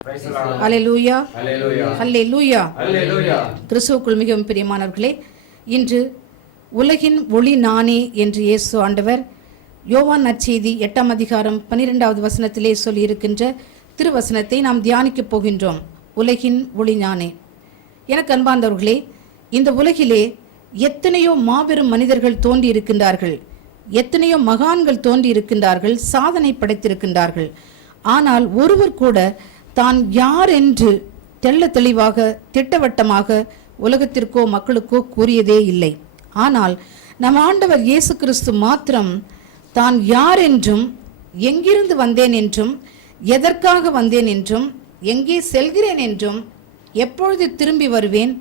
அல்லேலூயா, அல்லேலூயா. கிறிஸ்துவுக்குள் மிகவும் பிரியமானவர்களே, இன்று உலகின் ஒளி நானே என்று இயேசு ஆண்டவர் யோவான் நற்செய்தி 8ஆம் அதிகாரம் 12வது வசனத்திலே சொல்லியிருக்கின்ற திருவசனத்தை நாம் தியானிக்கப் போகின்றோம். உலகின் ஒளி நானே. எனக்கு அன்பார்ந்தவர்களே, இந்த உலகிலே எத்தனையோ மாபெரும் மனிதர்கள் தோன்றி இருக்கின்றார்கள், எத்தனையோ மகான்கள் தோன்றி இருக்கின்றார்கள், சாதனை படைத்திருக்கின்றார்கள். ஆனால் ஒருவர் கூட தான் யார் என்று தெள்ள தெளிவாக திட்டவட்டமாக உலகத்திற்கோ மக்களுக்கோ கூறியதே இல்லை. ஆனால் நம் ஆண்டவர் இயேசு கிறிஸ்து மாத்திரம் தான் யார் என்றும், எங்கிருந்து வந்தேன் என்றும், எதற்காக வந்தேன் என்றும், எங்கே செல்கிறேன் என்றும், எப்பொழுது திரும்பி வருவேன்,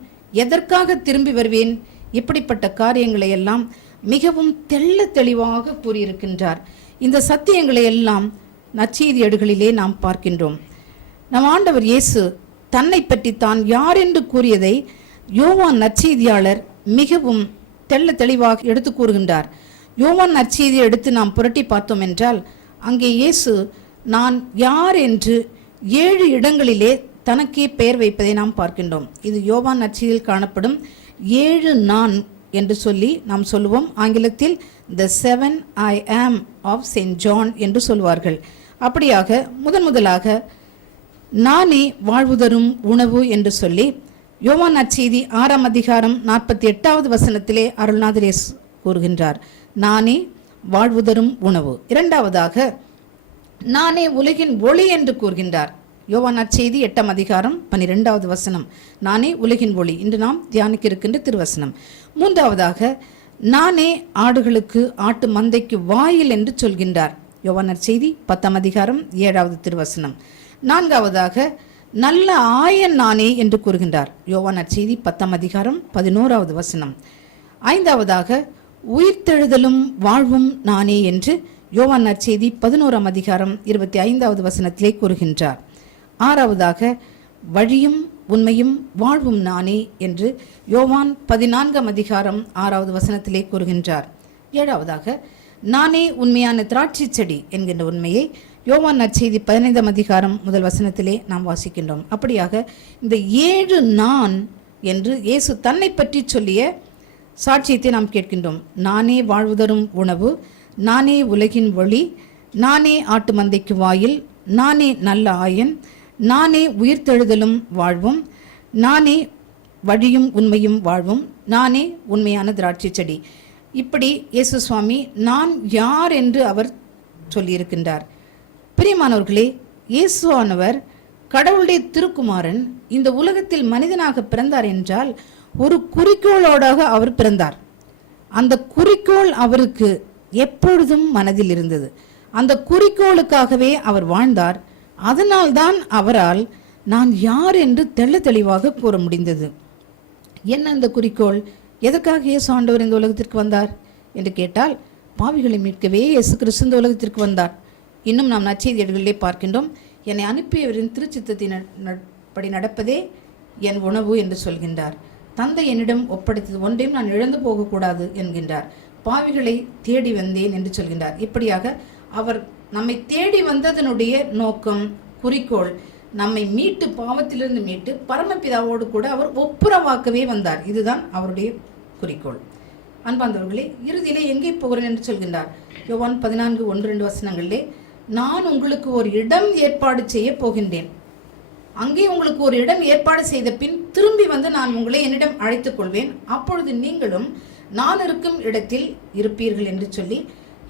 எதற்காக திரும்பி வருவேன், இப்படிப்பட்ட காரியங்களை எல்லாம் மிகவும் தெள்ள தெளிவாக கூறியிருக்கின்றார். இந்த சத்தியங்களை எல்லாம் நற்செய்தி ஏடுகளிலே நாம் பார்க்கின்றோம். நம் ஆண்டவர் இயேசு தன்னை பற்றி தான் யார் என்று கூறியதை யோவான் நற்செய்தியாளர் மிகவும் தெள்ள தெளிவாக எடுத்து கூறுகின்றார். யோவான் நற்செய்தியை எடுத்து நாம் புரட்டி பார்த்தோம் என்றால், அங்கே இயேசு நான் யார் என்று 7 இடங்களிலே தனக்கே பெயர் வைப்பதை நாம் பார்க்கின்றோம். இது யோவான் நற்செய்தியில் காணப்படும் 7 நான் என்று சொல்லி நாம் சொல்லுவோம். ஆங்கிலத்தில் the 7 I am of Saint John என்று சொல்வார்கள். அப்படியாக முதலாக நானே வாழ்வு தரும் உணவு என்று சொல்லி யோவான் நற்செய்தி 6ஆம் அதிகாரம் 48வது வசனத்திலே அருள்நாதர் கூறுகின்றார், நானே வாழ்வு தரும் உணவு. இரண்டாவதாக நானே உலகின் ஒளி என்று கூறுகின்றார். யோவான் நற்செய்தி 8ஆம் அதிகாரம் 12வது வசனம், நானே உலகின் ஒளி. இன்று நாம் தியானிக்க இருக்கின்ற திருவசனம். மூன்றாவதாக நானே ஆடுகளுக்கு ஆட்டு மந்தைக்கு வாயில் என்று சொல்கின்றார். யோவான் நற்செய்தி 10ஆம் அதிகாரம் 7வது திருவசனம். நான்காவதாக நல்ல ஆயன் நானே என்று கூறுகின்றார். யோவான் நற்செய்தி 10ஆம் அதிகாரம் 11வது வசனம். ஐந்தாவதாக உயிர்த்தெழுதலும் வாழ்வும் நானே என்று யோவான் நற்செய்தி 11ஆம் அதிகாரம் 25வது வசனத்திலே கூறுகின்றார். ஆறாவதாக வழியும் உண்மையும் வாழ்வும் நானே என்று யோவான் 14ஆம் அதிகாரம் 6வது வசனத்திலே கூறுகின்றார். ஏழாவதாக நானே உண்மையான திராட்சை செடி என்கின்ற உண்மையை யோவான் நற்செய்தி 15ஆம் அதிகாரம் 1 வசனத்திலே நாம் வாசிக்கின்றோம். அப்படியாக இந்த 7 நான் என்று இயேசு தன்னை பற்றி சொல்லிய சாட்சியத்தை நாம் கேட்கின்றோம். நானே வாழ்வு தரும் உணவு, நானே உலகின் ஒளி, நானே ஆட்டு மந்தைக்கு வாயில், நானே நல்ல ஆயன், நானே உயிர்த்தெழுதலும் வாழ்வும், நானே வழியும் உண்மையும் வாழ்வும், நானே உண்மையான திராட்சை செடி. இப்படி இயேசு சுவாமி நான் யார் என்று அவர் சொல்லியிருக்கின்றார். பிரியமானவர்களே, இயேசு ஆனவர் கடவுளுடைய திருக்குமாரன் இந்த உலகத்தில் மனிதனாக பிறந்தார் என்றால் ஒரு குறிக்கோளோடாக அவர் பிறந்தார். அந்த குறிக்கோள் அவருக்கு எப்பொழுதும் மனதில் இருந்தது. அந்த குறிக்கோளுக்காகவே அவர் வாழ்ந்தார். அதனால்தான் அவரால் நான் யார் என்று தெள்ள தெளிவாக கூற முடிந்தது. என்ன அந்த குறிக்கோள்? எதற்காக இயேசு ஆண்டவர் இந்த உலகத்திற்கு வந்தார் என்று கேட்டால், பாவிகளை மீட்கவே இயேசு கிறிஸ்து இந்த உலகத்திற்கு வந்தார். இன்னும் நாம் நற்செய்தி ஏடுகளிலே பார்க்கின்றோம், என்னை அனுப்பியவரின் திருச்சித்தத்தின் படி நடப்பதே என் உணவு என்று சொல்கின்றார். தந்தை என்னிடம் ஒப்படைத்தது ஒன்றையும் நான் இழந்து போகக்கூடாது என்கின்றார். பாவிகளை தேடி வந்தேன் என்று சொல்கின்றார். இப்படியாக அவர் நம்மை தேடி வந்ததனுடைய நோக்கம், குறிக்கோள், நம்மை மீட்டு, பாவத்திலிருந்து மீட்டு பரமபிதாவோடு கூட அவர் ஒப்புரவாக்கவே வந்தார். இதுதான் அவருடைய குறிக்கோள். அன்பார்ந்தவர்களே, இறுதியிலே எங்கே போகிறேன் என்று சொல்கின்றார். யோவான் 14:1-2 வசனங்களிலே, நான் உங்களுக்கு ஒரு இடம் ஏற்பாடு செய்ய போகின்றேன். அங்கே உங்களுக்கு ஒரு இடம் ஏற்பாடு செய்த பின் திரும்பி வந்து நான் உங்களை என்னிடம் அழைத்துக் கொள்வேன். அப்பொழுது நீங்களும் நான் இருக்கும் இடத்தில் இருப்பீர்கள் என்று சொல்லி,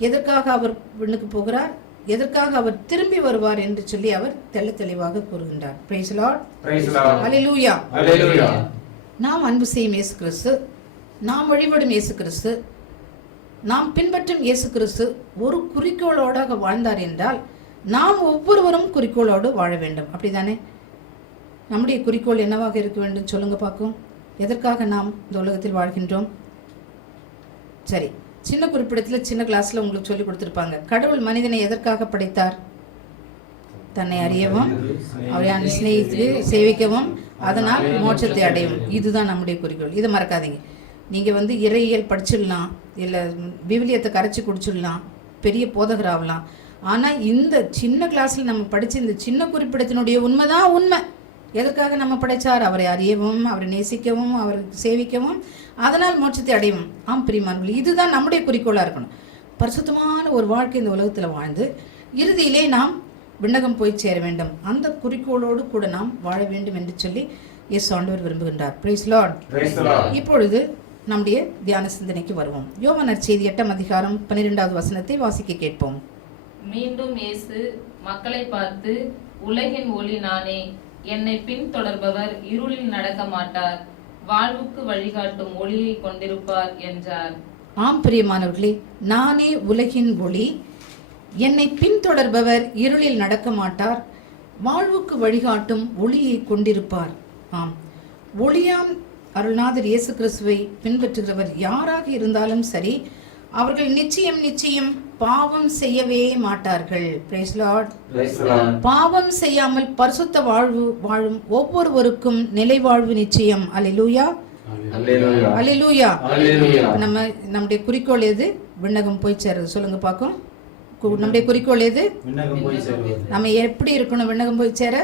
எதற்காக அவர் விண்ணுக்கு போகிறார், எதற்காக அவர் திரும்பி வருவார் என்று சொல்லி அவர் தெள்ள தெளிவாக கூறுகின்றார். பிரைஸ் தி லார்ட், அல்லேலூயா, அல்லேலூயா. நாம் அன்பு செய்யும் இயேசு கிறிஸ்து, நாம் வழிபடும் இயேசு கிறிஸ்து, நாம் பின்பற்றும் இயேசு கிறிஸ்து ஒரு குறிக்கோளோடாக வாழ்ந்தார் என்றால் நாம் ஒவ்வொருவரும் குறிக்கோளோடு வாழ வேண்டும். அப்படிதானே? நம்முடைய குறிக்கோள் என்னவாக இருக்க வேண்டும் சொல்லுங்க பார்க்கும். எதற்காக நாம் இந்த உலகத்தில் வாழ்கின்றோம்? சரி, சின்ன குறிப்பிடத்தில் சின்ன கிளாஸ்ல உங்களுக்கு சொல்லி கொடுத்துருப்பாங்க, கடவுள் மனிதனை எதற்காக படைத்தார்? தன்னை அறியவும், அவரை சிநேகித்து சேவிக்கவும், அதனால் மோட்சத்தை அடையவும். இதுதான் நம்முடைய குறிக்கோள். இதை மறக்காதீங்க. நீங்கள் இறையியல் படிச்சிடலாம், இல்லை விவிலியத்தை கரைச்சி குடிச்சிடலாம், பெரிய போதகராகலாம். ஆனா இந்த சின்ன கிளாஸ்ல நம்ம படிச்ச இந்த சின்ன குறிப்பிடத்தினுடைய உண்மைதான் உண்மை. எதற்காக நம்ம படைச்சார்? அவரை அறியவும், அவரை நேசிக்கவும், அவருக்கு சேவிக்கவும், அதனால் மோட்சத்தை அடையவும். ஆம் பிரியமானவர்களே, இதுதான் நம்முடைய குறிக்கோளா இருக்கணும். பரிசுத்தமான ஒரு வாழ்க்கை இந்த உலகத்துல வாழ்ந்து இறுதியிலே நாம் விண்ணகம் போய் சேர வேண்டும். அந்த குறிக்கோளோடு கூட நாம் வாழ வேண்டும் என்று சொல்லி இயேசு ஆண்டவர் விரும்புகின்றார். Price Lord. இப்பொழுது நம்முடைய தியான சிந்தனைக்கு வருவோம். யோவான் நற்செய்தி 8ஆம் அதிகாரம் 12வது வசனத்தை வாசிக்க கேட்போம். மீண்டும் இயேசு மக்களை பார்த்து, உலகின் ஒளி நானே, என்னை பின்தொடர்பவர் இருளில் நடக்க மாட்டார், வாழ்வுக்கு வழிகாட்டும் ஒளியை கொண்டிருப்பார் என்றார். ஆம் பிரியமானவர்களே, நானே உலகின் ஒளி, என்னை பின்தொடர்பவர் இருளில் நடக்க மாட்டார், வாழ்வுக்கு வழிகாட்டும் ஒளியை கொண்டிருப்பார். ஆம், ஒளியாம் அருள்நாதர் இயேசு கிறிஸ்துவை பின்பற்றுகிறவர் யாராக இருந்தாலும் சரி, அவர்கள் நிச்சயம் நிச்சயம் பாவம் செய்யவே மாட்டார்கள். Praise lord. பாவம் செய்யாமல் பரிசுத்த வாழ்வு வாழும் ஒவ்வொருவருக்கும் நிலை வாழ்வு நிச்சயம். அல்லேலூயா, அல்லேலூயா. நம்முடைய குறிக்கோள் எது? விண்ணகம் போய் சேருது. சொல்லுங்க பாக்கும். நம்முடைய குறிக்கோள் எது? நம்ம எப்படி இருக்கணும் விண்ணகம் போய் சேர?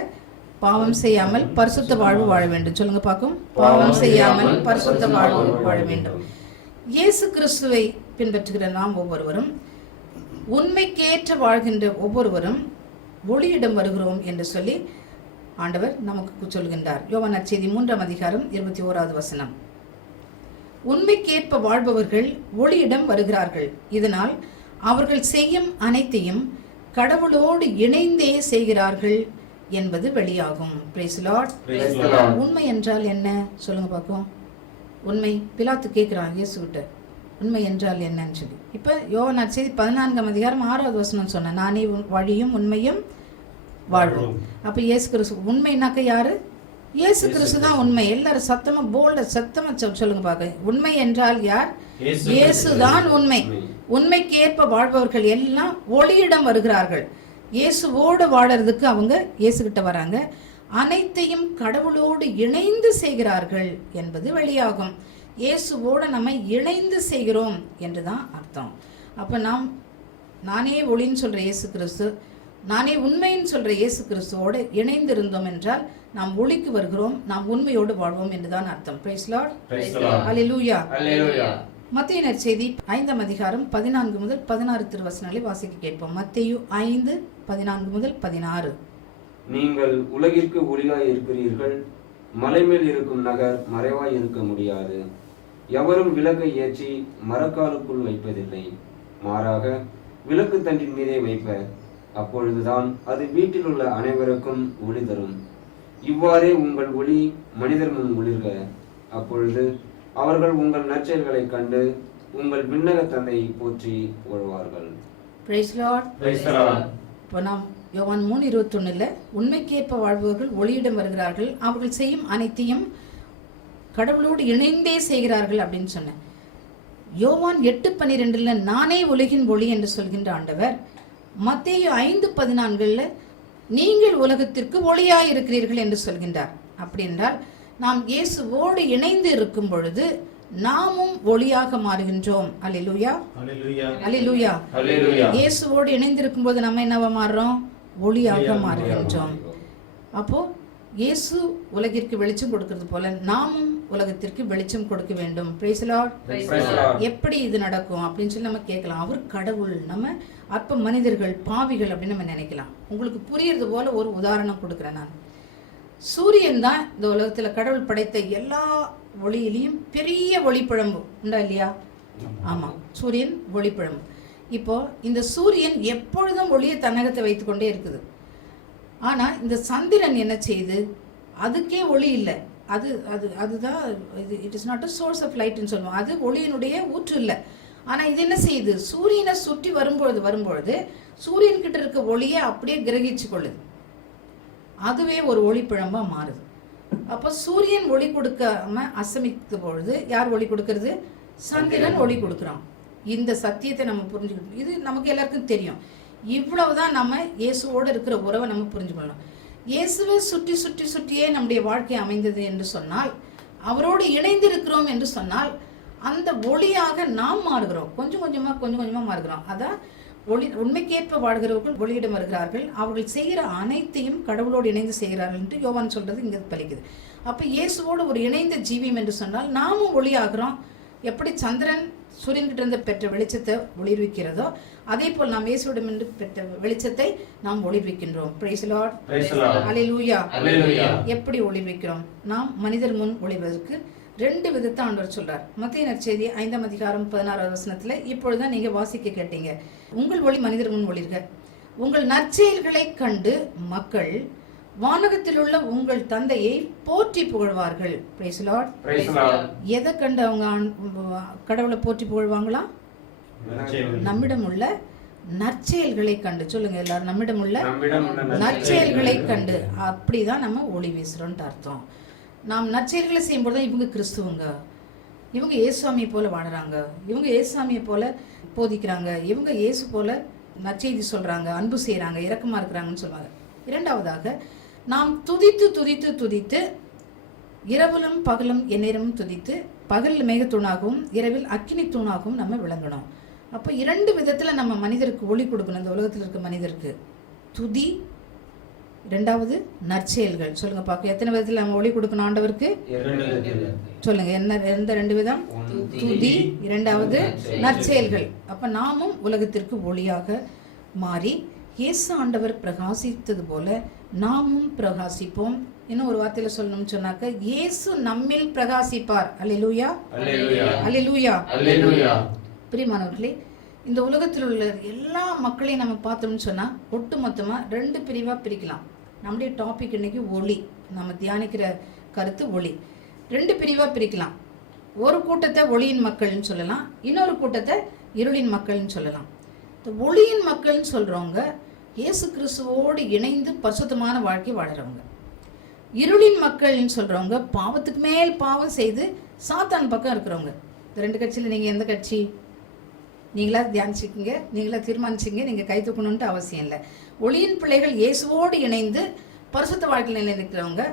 பாவம் செய்யாமல் பரிசுத்த வாழ்வு வாழ வேண்டும். சொல்லுங்க பாக்கும். பாவம் செய்யாமல் பரிசுத்த வாழ்வு வாழ வேண்டும். இயேசு கிறிஸ்துவை பின்பற்றுகிற நாம் ஒவ்வொருவரும், உண்மைக்கேற்ற வாழ்கின்ற ஒவ்வொருவரும் ஒளியிடம் வருகிறோம் என்று சொல்லி ஆண்டவர் நமக்கு சொல்கின்றார். யோவான் நற்செய்தி 3ஆம் அதிகாரம் 21வது வசனம். உண்மைக்கேற்ப வாழ்பவர்கள் ஒளியிடம் வருகிறார்கள், இதனால் அவர்கள் செய்யும் அனைத்தையும் கடவுளோடு இணைந்தே செய்கிறார்கள் என்பது வெளியாகும். Praise lord. உண்மை என்றால் என்ன? சொல்லுங்க பார்ப்போம். உண்மை. பிலாத்து கேட்கிறான் இயேசு கிட்ட, உண்மை என்றால் என்னன்னு சொல்லி. இப்ப யோவான் நற்செய்தி 14ஆம் அதிகாரம் 6வது வசனம் சொன்ன, நானே வழியும் உண்மையும் வாழ்வும். அப்ப இயேசு கிறிஸ்து உண்மைனாக்க யாரு? இயேசு கிறிஸ்து தான் உண்மை. எல்லாரும் சத்தமா போல்ட சத்தமா சொல்லுங்க பாக்க. உண்மை என்றால் யார்? இயேசு தான் உண்மை. உண்மைக்கு ஏற்ப வாழ்பவர்கள் எல்லாம் ஒளியிடம் வருகிறார்கள். இயேசுவோடு வாழறதுக்கு அவங்க இயேசு கிட்ட வராங்க. அனைத்தையும் கடவுளோடு இணைந்து செய்கிறார்கள் என்பது வெளியாகும். இயேசுவோடு நம்ம இணைந்து செய்கிறோம் என்றுதான் அர்த்தம். அப்ப நாம் நானே ஒளின்னு சொல்ற இயேசு கிறிஸ்து, நானே உண்மைன்னு சொல்ற இயேசு கிறிஸ்துவோடு இணைந்து இருந்தோம் என்றால் நாம் ஒளிக்கு வருகிறோம், நாம் உண்மையோடு வாழ்வோம் என்றுதான் அர்த்தம். Praise Lord. அல்லேலூயா. மத்தேயு நற்செய்தி 5ஆம் அதிகாரம் 14 முதல் 16 திருவசனங்களை வாசிக்க கேட்போம். மத்தேயு 5:14 முதல் 16. நீங்கள் உலகிற்கு ஒளியாய் இருக்கிறீர்கள். மலைமேல் இருக்கும் நகர் மறைவாய் இருக்க முடியாது. எவரும் விளக்கை ஏற்றி மரக்காலுக்குள் வைப்பதில்லை, மாறாக விளக்கு தண்டின் மீதே வைப்பர். அப்பொழுதுதான் அது வீட்டில் உள்ள அனைவருக்கும் ஒளி தரும். இவ்வாறே உங்கள் ஒளி மனிதர் முன் ஒளிர்க. அப்பொழுது அவர்கள் உங்கள் நற்செயல்களை கண்டு உங்கள் விண்ணக தந்தையை போற்றி வாழ்வார்கள். Praise lord. இப்போ நாம் யோவான் 3:21 உண்மைக்கேற்ப வாழ்பவர்கள் ஒளியிடம் வருகிறார்கள், அவர்கள் செய்யும் அனைத்தையும் கடவுளோடு இணைந்தே செய்கிறார்கள் அப்படின்னு சொன்னேன். யோவான் 8:12 நானே உலகின் ஒளி என்று சொல்கின்ற ஆண்டவர் மத்தேயு 5:14 நீங்கள் உலகத்திற்கு ஒளியாய் இருக்கிறீர்கள் என்று சொல்கின்றார். அப்படி என்றால் நாம் இயேசுவோடு இணைந்து இருக்கும் பொழுது நாமும் ஒளியாக மாறுகின்றோம். அல்லேலூயா, அல்லேலூயா. இயேசுவோடு இணைந்து இருக்கும் போது நம்ம என்னவா மாறுறோம்? ஒளியாக மாறுகின்றோம். அப்போ இயேசு உலகிற்கு வெளிச்சம் கொடுக்கிறது போல நாமும் உலகத்திற்கு வெளிச்சம் கொடுக்க வேண்டும். Praise the Lord. எப்படி இது நடக்கும் அப்படின்னு சொல்லி நம்ம கேட்கலாம். அவர் கடவுள், நம்ம அற்ப மனிதர்கள், பாவிகள் அப்படின்னு நம்ம நினைக்கலாம். உங்களுக்கு புரியுறது போல ஒரு உதாரணம் கொடுக்குறேன் நான். சூரியன் தான் இந்த உலகத்துல கடவுள் படைத்த எல்லா ஒளியிலையும் பெரிய ஒளிப்பிழம்பு உண்டா இல்லையா? ஆமா, சூரியன் ஒளிப்பிழம்பு. இப்போ இந்த சூரியன் எப்பொழுதும் ஒளியை தன்னகத்தை வைத்துக்கொண்டே இருக்குது. ஆனா இந்த சந்திரன் என்ன செய்யுது? அதுக்கே ஒளி இல்லை. அதுதான் it is not a source of லைட்னு சொல்லுவோம். அது ஒளியினுடைய ஊற்று இல்லை. ஆனா இது என்ன செய்யுது? சூரியனை சுற்றி வரும்பொழுது சூரியன் கிட்ட இருக்க ஒளியை அப்படியே கிரகிச்சு கொள்ளுது. அதுவே ஒரு ஒளிப்பிழம்பா மாறுது. அப்ப சூரியன் ஒளி கொடுக்காம அஸ்தமிக்கும் பொழுது யார் ஒளி கொடுக்கறது? சந்திரன் ஒளி கொடுக்குறான். இந்த சத்தியத்தை நம்ம புரிஞ்சுக்கணும். இது நமக்கு எல்லாருக்கும் தெரியும். இவ்வளவுதான் நம்ம இயேசுவோடு இருக்கிற உறவை நம்ம புரிஞ்சுக்கணும். இயேசுவை சுற்றி சுற்றி சுற்றியே நம்முடைய வாழ்க்கை அமைந்தது என்று சொன்னால், அவரோடு இணைந்து இருக்கிறோம் என்று சொன்னால், அந்த ஒளியாக நாம் மாறுகிறோம். கொஞ்சம் கொஞ்சமா மாறுகிறோம். அதான் உண்மைக்கேற்ப வாழ்கிறவர்கள் ஒளியிடம் வருகிறார்கள், அவர்கள் செய்கிற அனைத்தையும் கடவுளோடு இணைந்து செய்கிறார்கள் என்று யோவான் சொல்றது இங்க பலிக்குது. அப்ப இயேசுவோடு ஒரு இணைந்த ஜீவியம் என்று சொன்னால் நாமும் ஒளியாகிறோம். எப்படி சந்திரன் சூரியன்கிட்ட இருந்து பெற்ற வெளிச்சத்தை ஒளிர்விக்கிறதோ அதே போல் நாம் இயேசுவிடம் இருந்து பெற்ற வெளிச்சத்தை நாம் ஒளிர்விக்கின்றோம். பிரைஸ் தி லார்ட், ஹல்லேலூயா. எப்படி ஒளிர்விக்கிறோம்? நாம் மனிதர் முன் ஒளிர்வதற்கு 2 விதத்தை ஆண்டவர் சொல்றார். மத்தேயு நற்செய்தி 5ஆம் அதிகாரம் 16வது வசனத்துல இப்பொழுதுதான் நீங்க வாசிக்க கேட்டீங்க. உங்கள் ஒளி மனிதர் முன் ஒளிர்க, உங்கள் நற்செயல்களை கண்டு மக்கள் வானகத்தில் உள்ள உங்கள் தந்தையை போற்றி புகழ்வார்கள். Price the Lord. எதை கண்டு அவங்க கடவுளை போற்றி புகழ்வாங்களா? நம்மிடம் உள்ள நற்செயல்களை கண்டு. சொல்லுங்க எல்லாரும், நம்மிடம் உள்ள நற்செயல்களை கண்டு. அப்படிதான் நம்ம ஒளி வீசுறோம்னு அர்த்தம். நாம் நற்செயல்களை செய்யும்போது இவங்க கிறிஸ்துவங்க, இவங்க இயேசுசாமியை போல வாழறாங்க, இவங்க இயேசுசாமியை போல போதிக்கிறாங்க, இவங்க இயேசு போல நற்செய்தி சொல்றாங்க, அன்பு செய்யறாங்க, இரக்கமா இருக்கிறாங்கன்னு சொல்லுவாங்க. இரண்டாவதாக நாம் துதித்து துதித்து துதித்து இரவிலும் பகலும் எந்நேரமும் துதித்து பகலில் மேகத்தூணாகவும் இரவில் அக்கினி தூணாகவும் நம்ம விளங்கணும். அப்போ 2 விதத்துல நம்ம மனிதருக்கு ஒளி கொடுக்கணும். இந்த உலகத்தில் இருக்க மனிதருக்கு துதி, 2வது நற்செயல்கள். சொல்லுங்க பாக்க, எத்தனை விதத்துல நம்ம ஒளி கொடுக்கணும் ஆண்டவருக்கு? சொல்லுங்க, என்ன எந்த 2 விதம்? துதி, 2வது நற்செயல்கள். அப்ப நாமும் உலகத்திற்கு ஒளியாக மாறி இயேசு ஆண்டவர் பிரகாசித்தது போல நாமும் பிரகாசிப்போம். இன்னும் ஒரு வார்த்தையில சொல்லணும்னு சொன்னாக்க, இயேசு நம்மில் பிரகாசிப்பார். அல்லேலூயா, அல்லேலூயா, அல்லேலூயா. பிரியமானவர்களே, இந்த உலகத்தில் உள்ள எல்லா மக்களையும் நம்ம பார்த்தோம்னு சொன்னா ஒட்டு மொத்தமா 2 பிரிவா பிரிக்கலாம். நம்முடைய டாபிக் இன்னைக்கு ஒளி, நம்ம தியானிக்கிற கருத்து ஒளி. 2 பிரிவா பிரிக்கலாம். ஒரு கூட்டத்தை ஒளியின் மக்கள்னு சொல்லலாம், இன்னொரு கூட்டத்தை இருளின் மக்கள்னு சொல்லலாம். ஒளியின் மக்கள்னு சொல்றவங்க இயேசு கிறிஸ்துவோடு இணைந்து பரிசுத்தமான வாழ்க்கை வாழறவங்க. இருளின் மக்கள்னு சொல்றவங்க பாவத்துக்கு மேல் பாவம் செய்து சாத்தான் பக்கம் இருக்கிறவங்க. இந்த 2 கட்சியில நீங்க எந்த கட்சி? நீங்களா தியானிச்சுக்கீங்க, நீங்களா தீர்மானிச்சிங்க, நீங்க கை தூக்கணும்ட்டு அவசியம் இல்லை. ஒளியின் பிள்ளைகள் இயேசுவோடு இணைந்து பரிசுத்த வாழ்க்கையில் நிலை நிற்கிறவங்க,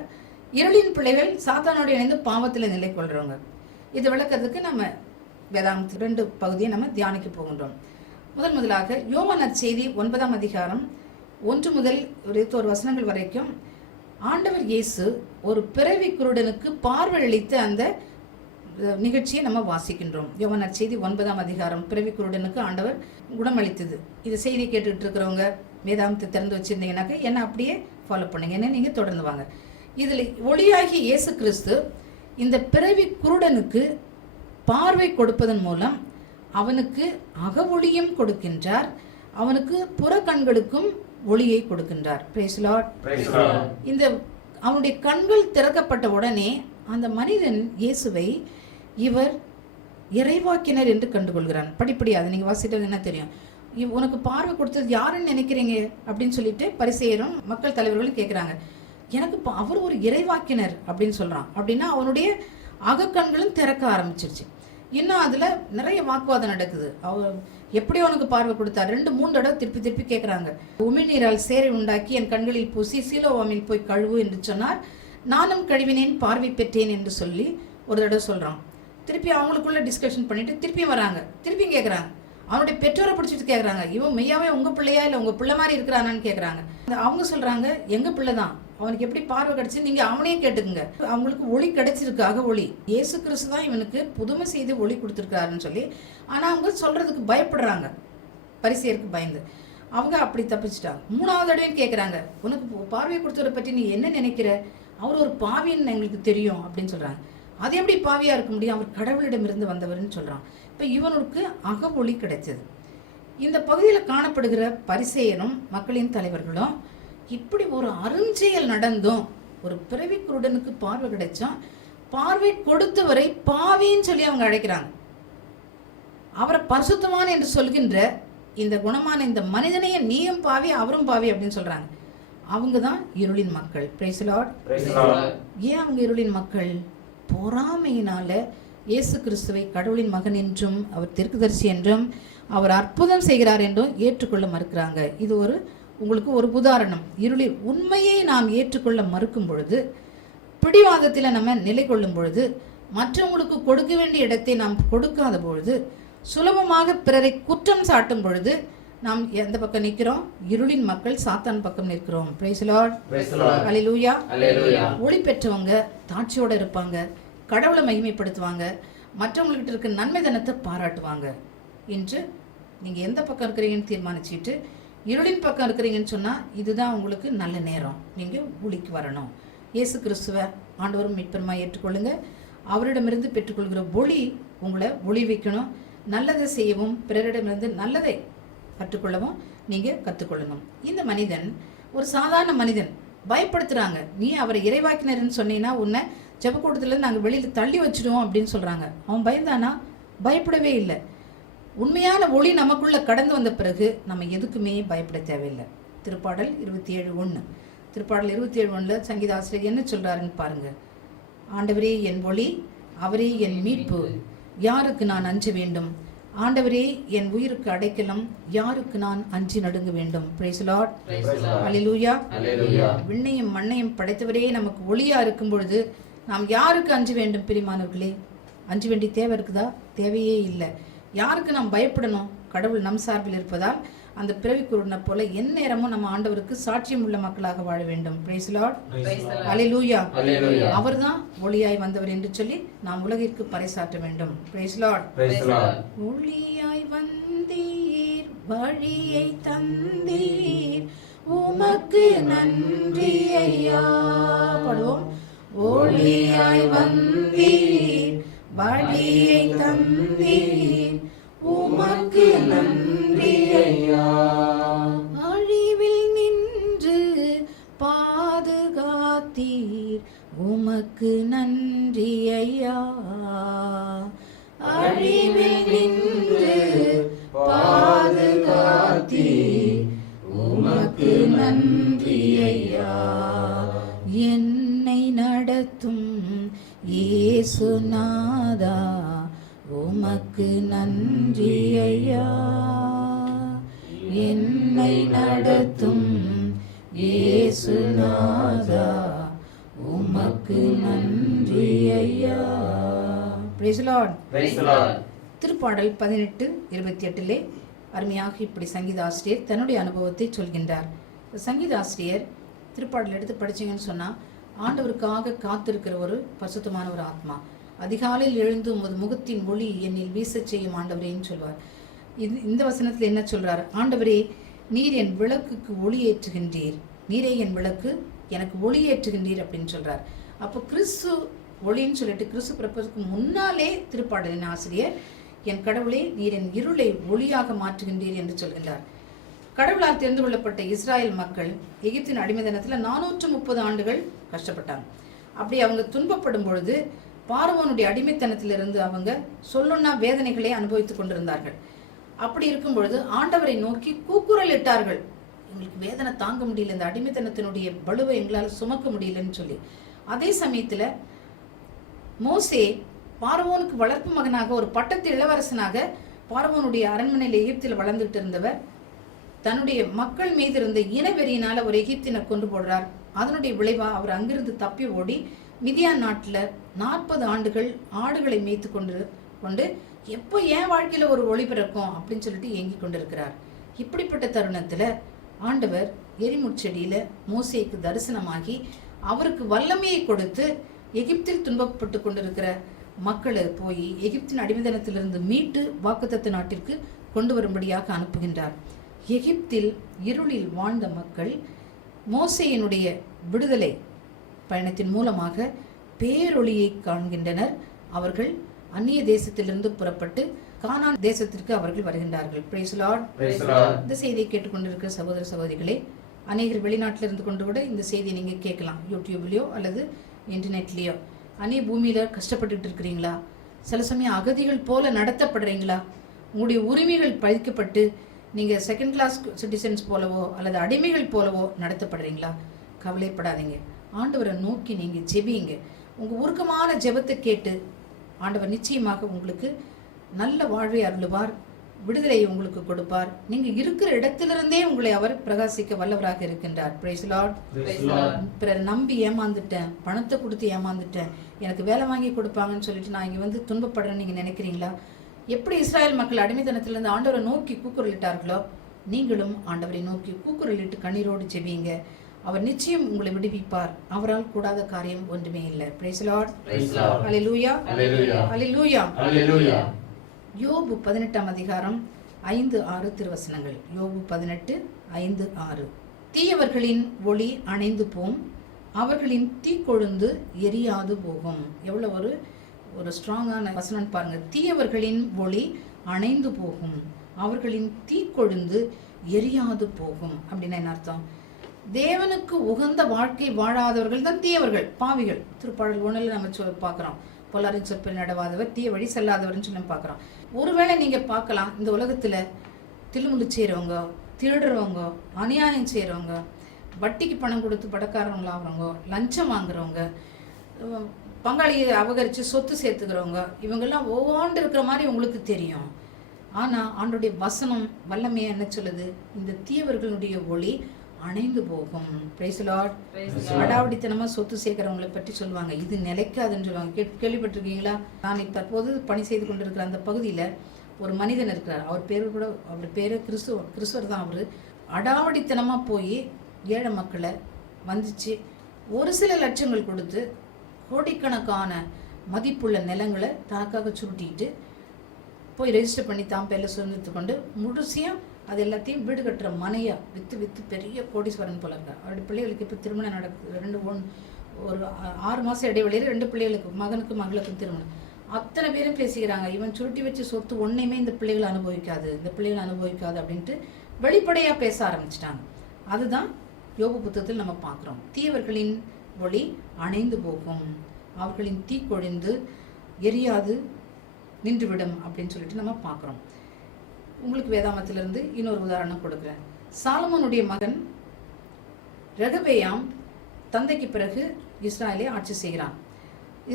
இருளின் பிள்ளைகள் சாத்தானோடு இணைந்து பாவத்தில் நிலை கொள்றவங்க. இதை விளக்கிறதுக்கு நம்ம வேதாகமத்தில் 2 பகுதியை நம்ம தியானிக்க போகின்றோம். முதலாக யோவான் நற்செய்தி 9ஆம் அதிகாரம் 1 முதல் 21 வசனங்கள் வரைக்கும் ஆண்டவர் இயேசு ஒரு பிறவி குருடனுக்கு பார்வை அளித்த அந்த நிகழ்ச்சியை நம்ம வாசிக்கின்றோம். யோவான் நற்செய்தி 9ஆம் அதிகாரம், பிறவி குருடனுக்கு ஆண்டவர் குணமளித்தது. இது செய்தி கேட்டுட்டு இருக்கிறவங்க வேதாகமத்தை திறந்து வச்சிருந்தீங்கன்னாக்க என்ன அப்படியே ஃபாலோ பண்ணுங்க, என்ன நீங்க தொடர்ந்து வாங்க. இதுல ஒளியாகிய இயேசு கிறிஸ்து இந்த பிறவி குருடனுக்கு பார்வை கொடுப்பதன் மூலம் அவனுக்கு அக ஒளியும் கொடுக்கின்றார், அவனுக்கு புற கண்களுக்கும் ஒளியை கொடுக்கின்றார். Price the Lord. இந்த அவனுடைய கண்கள் திறக்கப்பட்ட உடனே அந்த மனிதன் இயேசுவை இவர் இறைவாக்கினர் என்று கண்டுகொள்கிறான். படிப்படியா அதை நீங்க வாசிட்டது என்ன தெரியும். உனக்கு பார்வை கொடுத்தது யாருன்னு நினைக்கிறீங்க அப்படின்னு சொல்லிட்டு பரிசேயரும் மக்கள் தலைவர்களும் கேட்கிறாங்க. எனக்கு அவர் ஒரு இறைவாக்கினர் அப்படின்னு சொல்றான். அப்படின்னா அவனுடைய அகக்கண்களும் திறக்க ஆரம்பிச்சிருச்சு. இன்னும் அதுல நிறைய வாக்குவாதம் நடக்குது. அவர் எப்படி அவனுக்கு பார்வை கொடுத்தார்? 2-3 தடவை திருப்பி கேட்கிறாங்க. உமிழ்நீரால் சேரை உண்டாக்கி என் கண்களில் பூசி சீலோவாமில் போய் கழுவு என்று சொன்னார், நானும் கழுவினேன், பார்வை பெற்றேன் என்று சொல்லி ஒரு தடவை சொல்றான். திருப்பி அவங்களுக்குள்ள டிஸ்கஷன் பண்ணிட்டு திருப்பி வராங்க, திருப்பியும் கேட்கறாங்க. அவனுடைய பெற்றோரை பிடிச்சிட்டு கேட்கறாங்க, இவன் மெய்யாவே உங்க பிள்ளையா இல்ல உங்க பிள்ளை மாதிரி இருக்கிறானான்னு கேட்கறாங்க. அவங்க சொல்றாங்க, எங்க பிள்ளை தான், அவனுக்கு எப்படி பார்வை கிடைச்சு நீங்க அவனையே கேட்டுக்குங்க. அவங்களுக்கு ஒளி கிடைச்சிருக்காக ஒளி. இயேசு கிறிஸ்து தான் இவனுக்கு புதுமை செய்து ஒளி கொடுத்துருக்காருன்னு சொல்லி, ஆனா அவங்க சொல்றதுக்கு பயப்படுறாங்க, பரிசேயருக்கு பயந்து. அவங்க அப்படி தப்பிச்சிட்டாங்க. 3வது தடவையும் கேட்கறாங்க, உனக்கு பார்வை கொடுத்தவரை பற்றி நீ என்ன நினைக்கிற? அவர் ஒரு பாவின்னு எங்களுக்கு தெரியும் அப்படின்னு சொல்றாங்க. அது எப்படி பாவியா இருக்க முடியும்? அவர் கடவுளிடமிருந்து வந்தவர்னு சொல்றான். இப்ப இவனுக்கு அக ஒளி கிடைச்சது. இந்த பகுதியில் காணப்படுகிற பரிசேயரும் மக்களின் தலைவர்களும் இப்படி ஒரு அருஞ்செயல் நடந்தும் ஒரு பிறவி குருடனுக்கு பார்வை கிடைச்சோம், பார்வை கொடுத்தவரை பாவின்னு சொல்லி அவங்க அழைக்கிறாங்க. அவரை பரிசுத்தமான என்று சொல்கின்ற இந்த குணமான இந்த மனிதனையே நீயும் பாவி அவரும் பாவி அப்படின்னு சொல்றாங்க. அவங்க தான் இருளின் மக்கள். Price the Lord. ஏன் அவங்க இருளின் மக்கள்? பொறாமையினால இயேசு கிறிஸ்துவை கடவுளின் மகன் என்றும் அவர் தீர்க்கதரிசி என்றும் அவர் அற்புதம் செய்கிறார் என்றும் ஏற்றுக்கொள்ள மறுக்கிறாங்க. இது உங்களுக்கு ஒரு உதாரணம். இருளில் உண்மையை நாம் ஏற்றுக்கொள்ள மறுக்கும் பொழுது, பிடிவாதத்தில் நம்ம நிலை கொள்ளும் பொழுது, மற்றவங்களுக்கு கொடுக்க வேண்டிய இடத்தை நாம் கொடுக்காத பொழுது, சுலபமாக பிறரை குற்றம் சாட்டும் பொழுது நாம் எந்த பக்கம் நிற்கிறோம்? இருளின் மக்கள் சாத்தான் பக்கம் நிற்கிறோம். Price the Lord. Praise the Lord. ஹல்லேலூயா. Hallelujah. ஒளி பெற்றவங்க தாட்சியோட இருப்பாங்க, கடவுளை மகிமைப்படுத்துவாங்க, மற்றவங்ககிட்ட இருக்க நன்மை தனத்தை பாராட்டுவாங்க. இன்று நீங்க எந்த பக்கம் இருக்கிறீங்கன்னு தீர்மானிச்சுட்டு இருளின் பக்கம் இருக்கிறீங்கன்னு சொன்னா இதுதான் உங்களுக்கு நல்ல நேரம், நீங்க ஒளிக்கு வரணும். இயேசு கிறிஸ்துவை ஆண்டவரும் மீட்பருமாய் ஏற்றுக்கொள்ளுங்க. அவரிடமிருந்து பெற்றுக்கொள்கிற ஒளி உங்களை ஒளி வைக்கணும். நல்லதை செய்யவும் பிறரிடமிருந்து நல்லதை கற்றுக்கொள்ளவும் நீங்க கற்றுக்கொள்ளணும். இந்த மனிதன் ஒரு சாதாரண மனிதன், பயப்படுத்துறாங்க. நீ அவரை இறைவாக்கினர்னு சொன்னீங்கன்னா உன்னை ஜெபக்கூட்டத்துல நாங்கள் வெளியில் தள்ளி வச்சிடுவோம் அப்படின்னு சொல்றாங்க. அவன் பயந்தானா? பயப்படவே இல்லை. உண்மையான ஒளி நமக்குள்ள கடந்து வந்த பிறகு நம்ம எதுக்குமே பயப்பட தேவையில்லை. திருப்பாடல் 27:1. திருப்பாடல் 27:1 சங்கீதாசிரியர் என்ன சொல்றாருன்னு பாருங்க. ஆண்டவரே என் ஒளி, அவரே என் மீட்பு, யாருக்கு நான் அஞ்ச வேண்டும்? ஆண்டவரே என் உயிருக்கு அடைக்கலம், யாருக்கு நான் அஞ்சி நடுங்க வேண்டும்? Praise the Lord. ஹல்லேலூயா. விண்ணையும் மண்ணையும் படைத்தவரே நமக்கு ஒளியா இருக்கும் பொழுது நாம் யாருக்கு அஞ்ச வேண்டும்? பிரியமானவர்களே, அஞ்ச வேண்டிய தேவை இருக்குதா? தேவையே இல்லை. யாருக்கு நாம் பயப்படணும்? கடவுள் நம் சார்பில் இருப்பதால் அந்த பிறவி குருடனை போல எந்நேரமும் நம்ம ஆண்டவருக்கு சாட்சியம் உள்ள மக்களாக வாழ வேண்டும். Praise the Lord. ஹல்லேலூயா. அவர்தான் ஒளியாய் வந்தவர் என்று சொல்லி நாம் உலகிற்கு பறைசாற்ற வேண்டும். Praise the Lord. ஒளியாய் வந்தீர், வழியை தந்தீர், உமக்கு நன்றி ஐயா. பாடுவோம். ஒளியாய் வந்தீர், வழியை தந்தீர், உமக்கு நன்றி ஐயா. அழிவில் நின்று பாதுகாத்தீர், உமக்கு நன்றி ஐயா. அழிவில் நின்று பாதுகாத்தீர், உமக்கு நன்றி ஐயா. என்னை நடத்தும் இயேசுநாதா, உமக்கு நன்றி ஐயா. என்னை நடத்தும் இயேசுநாதா, உமக்கு நன்றி ஐயா. Price the Lord. திருப்பாடல் 18:28 அருமையாக இப்படி சங்கீதாசிரியர் தன்னுடைய அனுபவத்தை சொல்கின்றார். சங்கீதாசிரியர் திருப்பாடல் எடுத்து படிச்சீங்கன்னு சொன்னா ஆண்டவருக்காக காத்திருக்கிற ஒரு பரிசுத்தமான ஒரு ஆத்மா. அதிகாலையில் எழுந்து உமது முகத்தின் ஒளி என்னில் வீச செய்யும் ஆண்டவரேன்னு சொல்வார். இந்த வசனத்தில் என்ன சொல்றார்? ஆண்டவரே, நீர் என் விளக்குக்கு ஒளி ஏற்றுகின்றீர், நீரே என் விளக்கு, எனக்கு ஒளி ஏற்றுகின்றீர் அப்படின்னு சொல்றார். அப்போ கிறிஸ்து ஒளின்னு சொல்லிட்டு கிறிஸ்து பிறப்பதற்கு முன்னாலே திருப்பாடலின் ஆசிரியர் என் கடவுளே, நீர் என் இருளை ஒளியாக மாற்றுகின்றீர் என்று சொல்கின்றார். கடவுளால் தெரிந்து கொள்ளப்பட்ட இஸ்ராயல் மக்கள் எகிப்தின் அடிமைத்தனத்துல 430 ஆண்டுகள் கஷ்டப்பட்டாங்க. அப்படி அவங்க துன்பப்படும் பொழுது பார்வோனுடைய அடிமைத்தனத்திலிருந்து அவங்க சொல்லுன்னா வேதனைகளை அனுபவித்துக் கொண்டிருந்தார்கள். அப்படி இருக்கும் பொழுது ஆண்டவரை நோக்கி கூக்குரல் இட்டார்கள். எங்களுக்கு வேதனை தாங்க முடியல, இந்த அடிமைத்தனத்தினுடைய பலுவை எங்களால் சுமக்க முடியலன்னு சொல்லி. அதே சமயத்துல மோசே பார்வோனுக்கு வளர்ப்பு மகனாக, ஒரு பட்டத்து இளவரசனாக பார்வோனுடைய அரண்மனையில் எகிப்தில் வளர்ந்துட்டு இருந்தவர் தன்னுடைய மக்கள் மீது இருந்த இனவெறியினால ஒரு எகிப்தினை கொண்டு போடுறார். அதனுடைய விளைவா அவர் அங்கிருந்து தப்பி ஓடி மிதியான் நாட்டுல 40 ஆண்டுகள் ஆடுகளை மேய்த்து கொண்டு எப்போ என் வாழ்க்கையில ஒரு ஒளி பிறக்கும் அப்படின்னு சொல்லிட்டு ஏங்கி கொண்டிருக்கிறார். இப்படிப்பட்ட தருணத்துல ஆண்டவர் எரிமுட்செடியில மோசேக்கு தரிசனமாகி அவருக்கு வல்லமையை கொடுத்து எகிப்தில் துன்பப்பட்டு கொண்டிருக்கிற மக்களை போய் எகிப்தின் அடிமைத்தனத்திலிருந்து மீட்டு வாக்குத்தத்த நாட்டிற்கு கொண்டு வரும்படியாக அனுப்புகின்றார். எகிப்தில் இருளில் வாழ்ந்த மக்கள் மோசேயினுடைய விடுதலை பயணத்தின் மூலமாக பேரொளியை காண்கின்றனர். அவர்கள் அந்நிய தேசத்திலிருந்து புறப்பட்டு கானான் தேசத்திற்கு அவர்கள் வருகின்றார்கள். Price the Lord. இந்த செய்தியை கேட்டுக்கொண்டிருக்கிற சகோதர சகோதரிகளே, அநேகர் வெளிநாட்டில் இருந்து கொண்டு கூட இந்த செய்தியை நீங்க கேட்கலாம், யூடியூப்லயோ அல்லது இன்டர்நெட்லயோ. அந்நிய பூமியில கஷ்டப்பட்டுட்டு இருக்கிறீங்களா? சில சமயம் அகதிகள் போல நடத்தப்படுறீங்களா? உங்களுடைய உரிமைகள் பறிக்கப்பட்டு நீங்க செகண்ட் கிளாஸ் சிட்டிசன்ஸ் போலவோ அல்லது அடிமைகள் போலவோ நடத்தப்படுறீங்களா? கவலைப்படாதீங்க. ஆண்டவரை நோக்கி நீங்க ஜெபிங்க. உங்க உருக்கமான ஜெபத்தை கேட்டு ஆண்டவர் நிச்சயமாக உங்களுக்கு நல்ல வாழ்வை அருளுவார், விடுதலையை உங்களுக்கு கொடுப்பார். நீங்க இருக்கிற இடத்திலிருந்தே உங்களை அவர் பிரகாசிக்க வல்லவராக இருக்கின்றார். Price the Lord. பிறர் நம்பி ஏமாந்துட்டேன், பணத்தை கொடுத்து ஏமாந்துட்டேன், எனக்கு வேலை வாங்கி கொடுப்பாங்கன்னு சொல்லிட்டு நான் இங்க வந்து துன்பப்படுறேன்னு நீங்க நினைக்கிறீங்களா? எப்படி இஸ்ராயல் மக்கள் அடிமைத்தனத்திலிருந்து ஆண்டவரை நோக்கி கூக்குரலிட்டார்களோ நீங்களும் ஆண்டவரை நோக்கி கூக்குரலிட்டு கண்ணீரோடு ஜெபியுங்க. அவர் நிச்சயம் உங்களை விடுவிப்பார். அவரால் கூடாத காரியம் ஒன்றுமே இல்லை. Praise the Lord. ஹல்லேலூயா. ஹல்லேலூயா. யோபு 18ஆம் அதிகாரம் 5-6 திருவசனங்கள். யோபு 18:5-6. தீயவர்களின் ஒளி அணைந்து போம், அவர்களின் தீக்கொழுந்து எரியாது போகும். எவ்வளவு ஒரு ஸ்ட்ராங்கான வசனம் பாருங்க. தீயவர்களின் ஒளி அணைந்து போகும், அவர்களின் தீக்கொழுந்து எரியாது போகும். அப்படின்னா என்ன அர்த்தம்? தேவனுக்கு உகந்த வாழ்க்கை வாழாதவர்கள் தான் தீயவர்கள், பாவிகள். திருப்பாடல் 1 நம்ம பார்க்குறோம், பொல்லாரின் சொற்பில் நடவாதவர், தீய வழி செல்லாதவர்னு சொல்லி பார்க்குறோம். ஒருவேளை நீங்கள் பார்க்கலாம், இந்த உலகத்தில் தில்லுமுள்ளு செய்கிறவங்க, திருடுறவங்க, அநியாயம் செய்கிறவங்க, வட்டிக்கு பணம் கொடுத்து பணக்காரவங்களாகிறவங்க, லஞ்சம் வாங்குறவங்க, பங்காளியை அபகரித்து சொத்து சேர்த்துக்கிறவங்க, இவங்கெல்லாம் ஒவ்வொன்று இருக்கிற மாதிரி உங்களுக்கு தெரியும். ஆனால் ஆண்டோடைய வசனம் வல்லமையா என்ன சொல்லுது? இந்த தீயவர்களுடைய ஒளி அணைந்து போகும். Price the Lord. அடாவடித்தனமா சொத்து சேர்க்கிறவங்களை பற்றி சொல்லுவாங்க, இது நிலைக்காதுன்னு சொல்லுவாங்க. கேள்விப்பட்டிருக்கீங்களா? நான் தற்போது பணி செய்து கொண்டிருக்கிற அந்த பகுதியில் ஒரு மனிதன் இருக்கிறார். அவர் பேரு கிறிஸ்துவர் தான். அவர் அடாவடித்தனமா போய் ஏழை மக்களை வந்துச்சு ஒரு சில லட்சங்கள் கொடுத்து கோடிக்கணக்கான மதிப்புள்ள நிலங்களை தனக்காக சுருட்டிட்டு போய் ரெஜிஸ்டர் பண்ணி தான் பேரில் சுதந்திரத்து கொண்டு முழுசியாக அது எல்லாத்தையும் வீடு கட்டுற மனையா விற்று பெரிய கோடீஸ்வரன் போல இருக்கார். அவருடைய பிள்ளைகளுக்கு இப்போ திருமணம் நடக்குது. ஒரு 6 மாதம் இடைவெளியில் 2 பிள்ளைகளுக்கு, மகனுக்கும் மகளுக்கும் திருமணம். அத்தனை பேரும் பேசிக்கிறாங்க, இவன் சுருட்டி வச்ச சொத்து ஒன்றையுமே இந்த பிள்ளைகள் அனுபவிக்காது அப்படின்ட்டு வெளிப்படையாக பேச ஆரம்பிச்சிட்டாங்க. அதுதான் யோபு புத்தகத்தில் நம்ம பார்க்குறோம். தீயவர்களின் ஒளி அணைந்து போகும், அவர்களின் தீக்கொழுந்து எரியாது நின்றுவிடும் அப்படின்னு சொல்லிட்டு நம்ம பார்க்குறோம். உங்களுக்கு வேதாமத்திலிருந்து இன்னொரு உதாரணம் கொடுக்குறேன். சாலமோனுடைய மகன் ரெகபெயாம் தந்தைக்கு பிறகு இஸ்ராயலை ஆட்சி செய்கிறான்.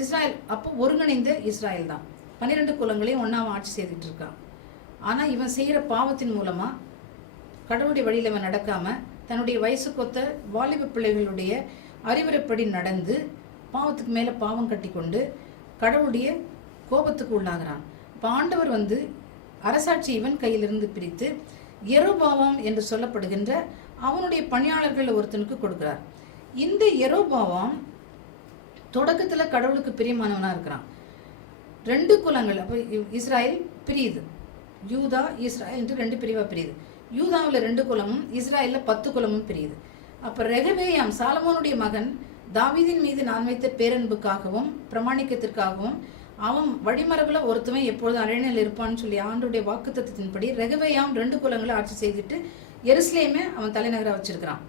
இஸ்ராயல் அப்போ ஒருங்கிணைந்த இஸ்ராயல் தான், 12 குலங்களையும் ஒன்றாவும் ஆட்சி செய்துட்டு இருக்கான். ஆனால் இவன் செய்கிற பாவத்தின் மூலமாக கடவுளுடைய வழியில் இவன் நடக்காமல் தன்னுடைய வயசுக்கொத்த வாலிப பிள்ளைகளுடைய அறிவுரைப்படி நடந்து பாவத்துக்கு மேலே பாவம் கட்டி கொண்டு கடவுளுடைய கோபத்துக்கு உள்ளாகிறான். இப்போ ஆண்டவர் அரசாட்சி இவன் கையிலிருந்து பிரித்து யெரொபெயாம் என்று சொல்லப்படுகின்ற அவனுடைய பணியாளர்கள் ஒருத்தனுக்கு கொடுக்கிறார். இந்த யெரொபெயாம் தொடக்கத்தில் கடவுளுக்கு பிரியமானவனாக இருக்கிறான். 2 குலங்கள், அப்போ இஸ்ராயல் பிரியுது, யூதா இஸ்ராயல் என்று 2 பிரிவாக பிரியுது. யூதாவில் 2 குலமும் இஸ்ராயலில் 10 குலமும் பிரியுது. அப்போ ரெகபெயாம் சாலமோனுடைய மகன் தாவீதின் மீது நான் வைத்த பேரன்புக்காகவும் பிரமாணிக்கத்திற்காகவும் அவன் வழிமரபில் ஒருத்தவன் எப்பொழுதும் அரியணையில் இருப்பான்னு சொல்லி ஆண்டுடைய வாக்குத்தத்தத்தின்படி ரெகபெயாம் 2 குலங்களை ஆட்சி செய்துட்டு எருசலேமே அவன் தலைநகராக வச்சிருக்கிறான்.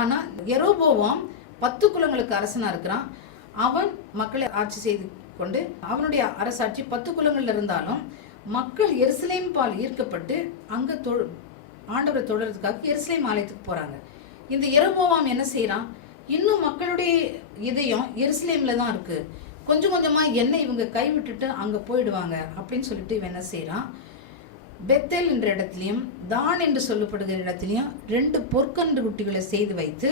ஆனால் யெரொபெயாம் 10 குலங்களுக்கு அரசனாக இருக்கிறான். அவன் மக்களை ஆட்சி செய்து கொண்டு அவனுடைய அரசாட்சி 10 குலங்கள்ல இருந்தாலும் மக்கள் எருசலேம் பால் ஈர்க்கப்பட்டு அங்கே ஆண்டவரை தொடர்றதுக்காக எருசலேம் ஆலயத்துக்கு போகிறாங்க. இந்த யெரொபெயாம் என்ன செய்கிறான்? இன்னும் மக்களுடைய இதயம் எருசலேமில் தான் இருக்குது, கொஞ்சம் கொஞ்சமாக என்ன இவங்க கைவிட்டுட்டு அங்கே போயிடுவாங்க அப்படின்னு சொல்லிட்டு இவன் என்ன செய்கிறான்? பெத்தேல் என்ற இடத்துலையும் தான் என்று சொல்லப்படுகிற இடத்துலையும் 2 பொற்கன்று குட்டிகளை செய்து வைத்து,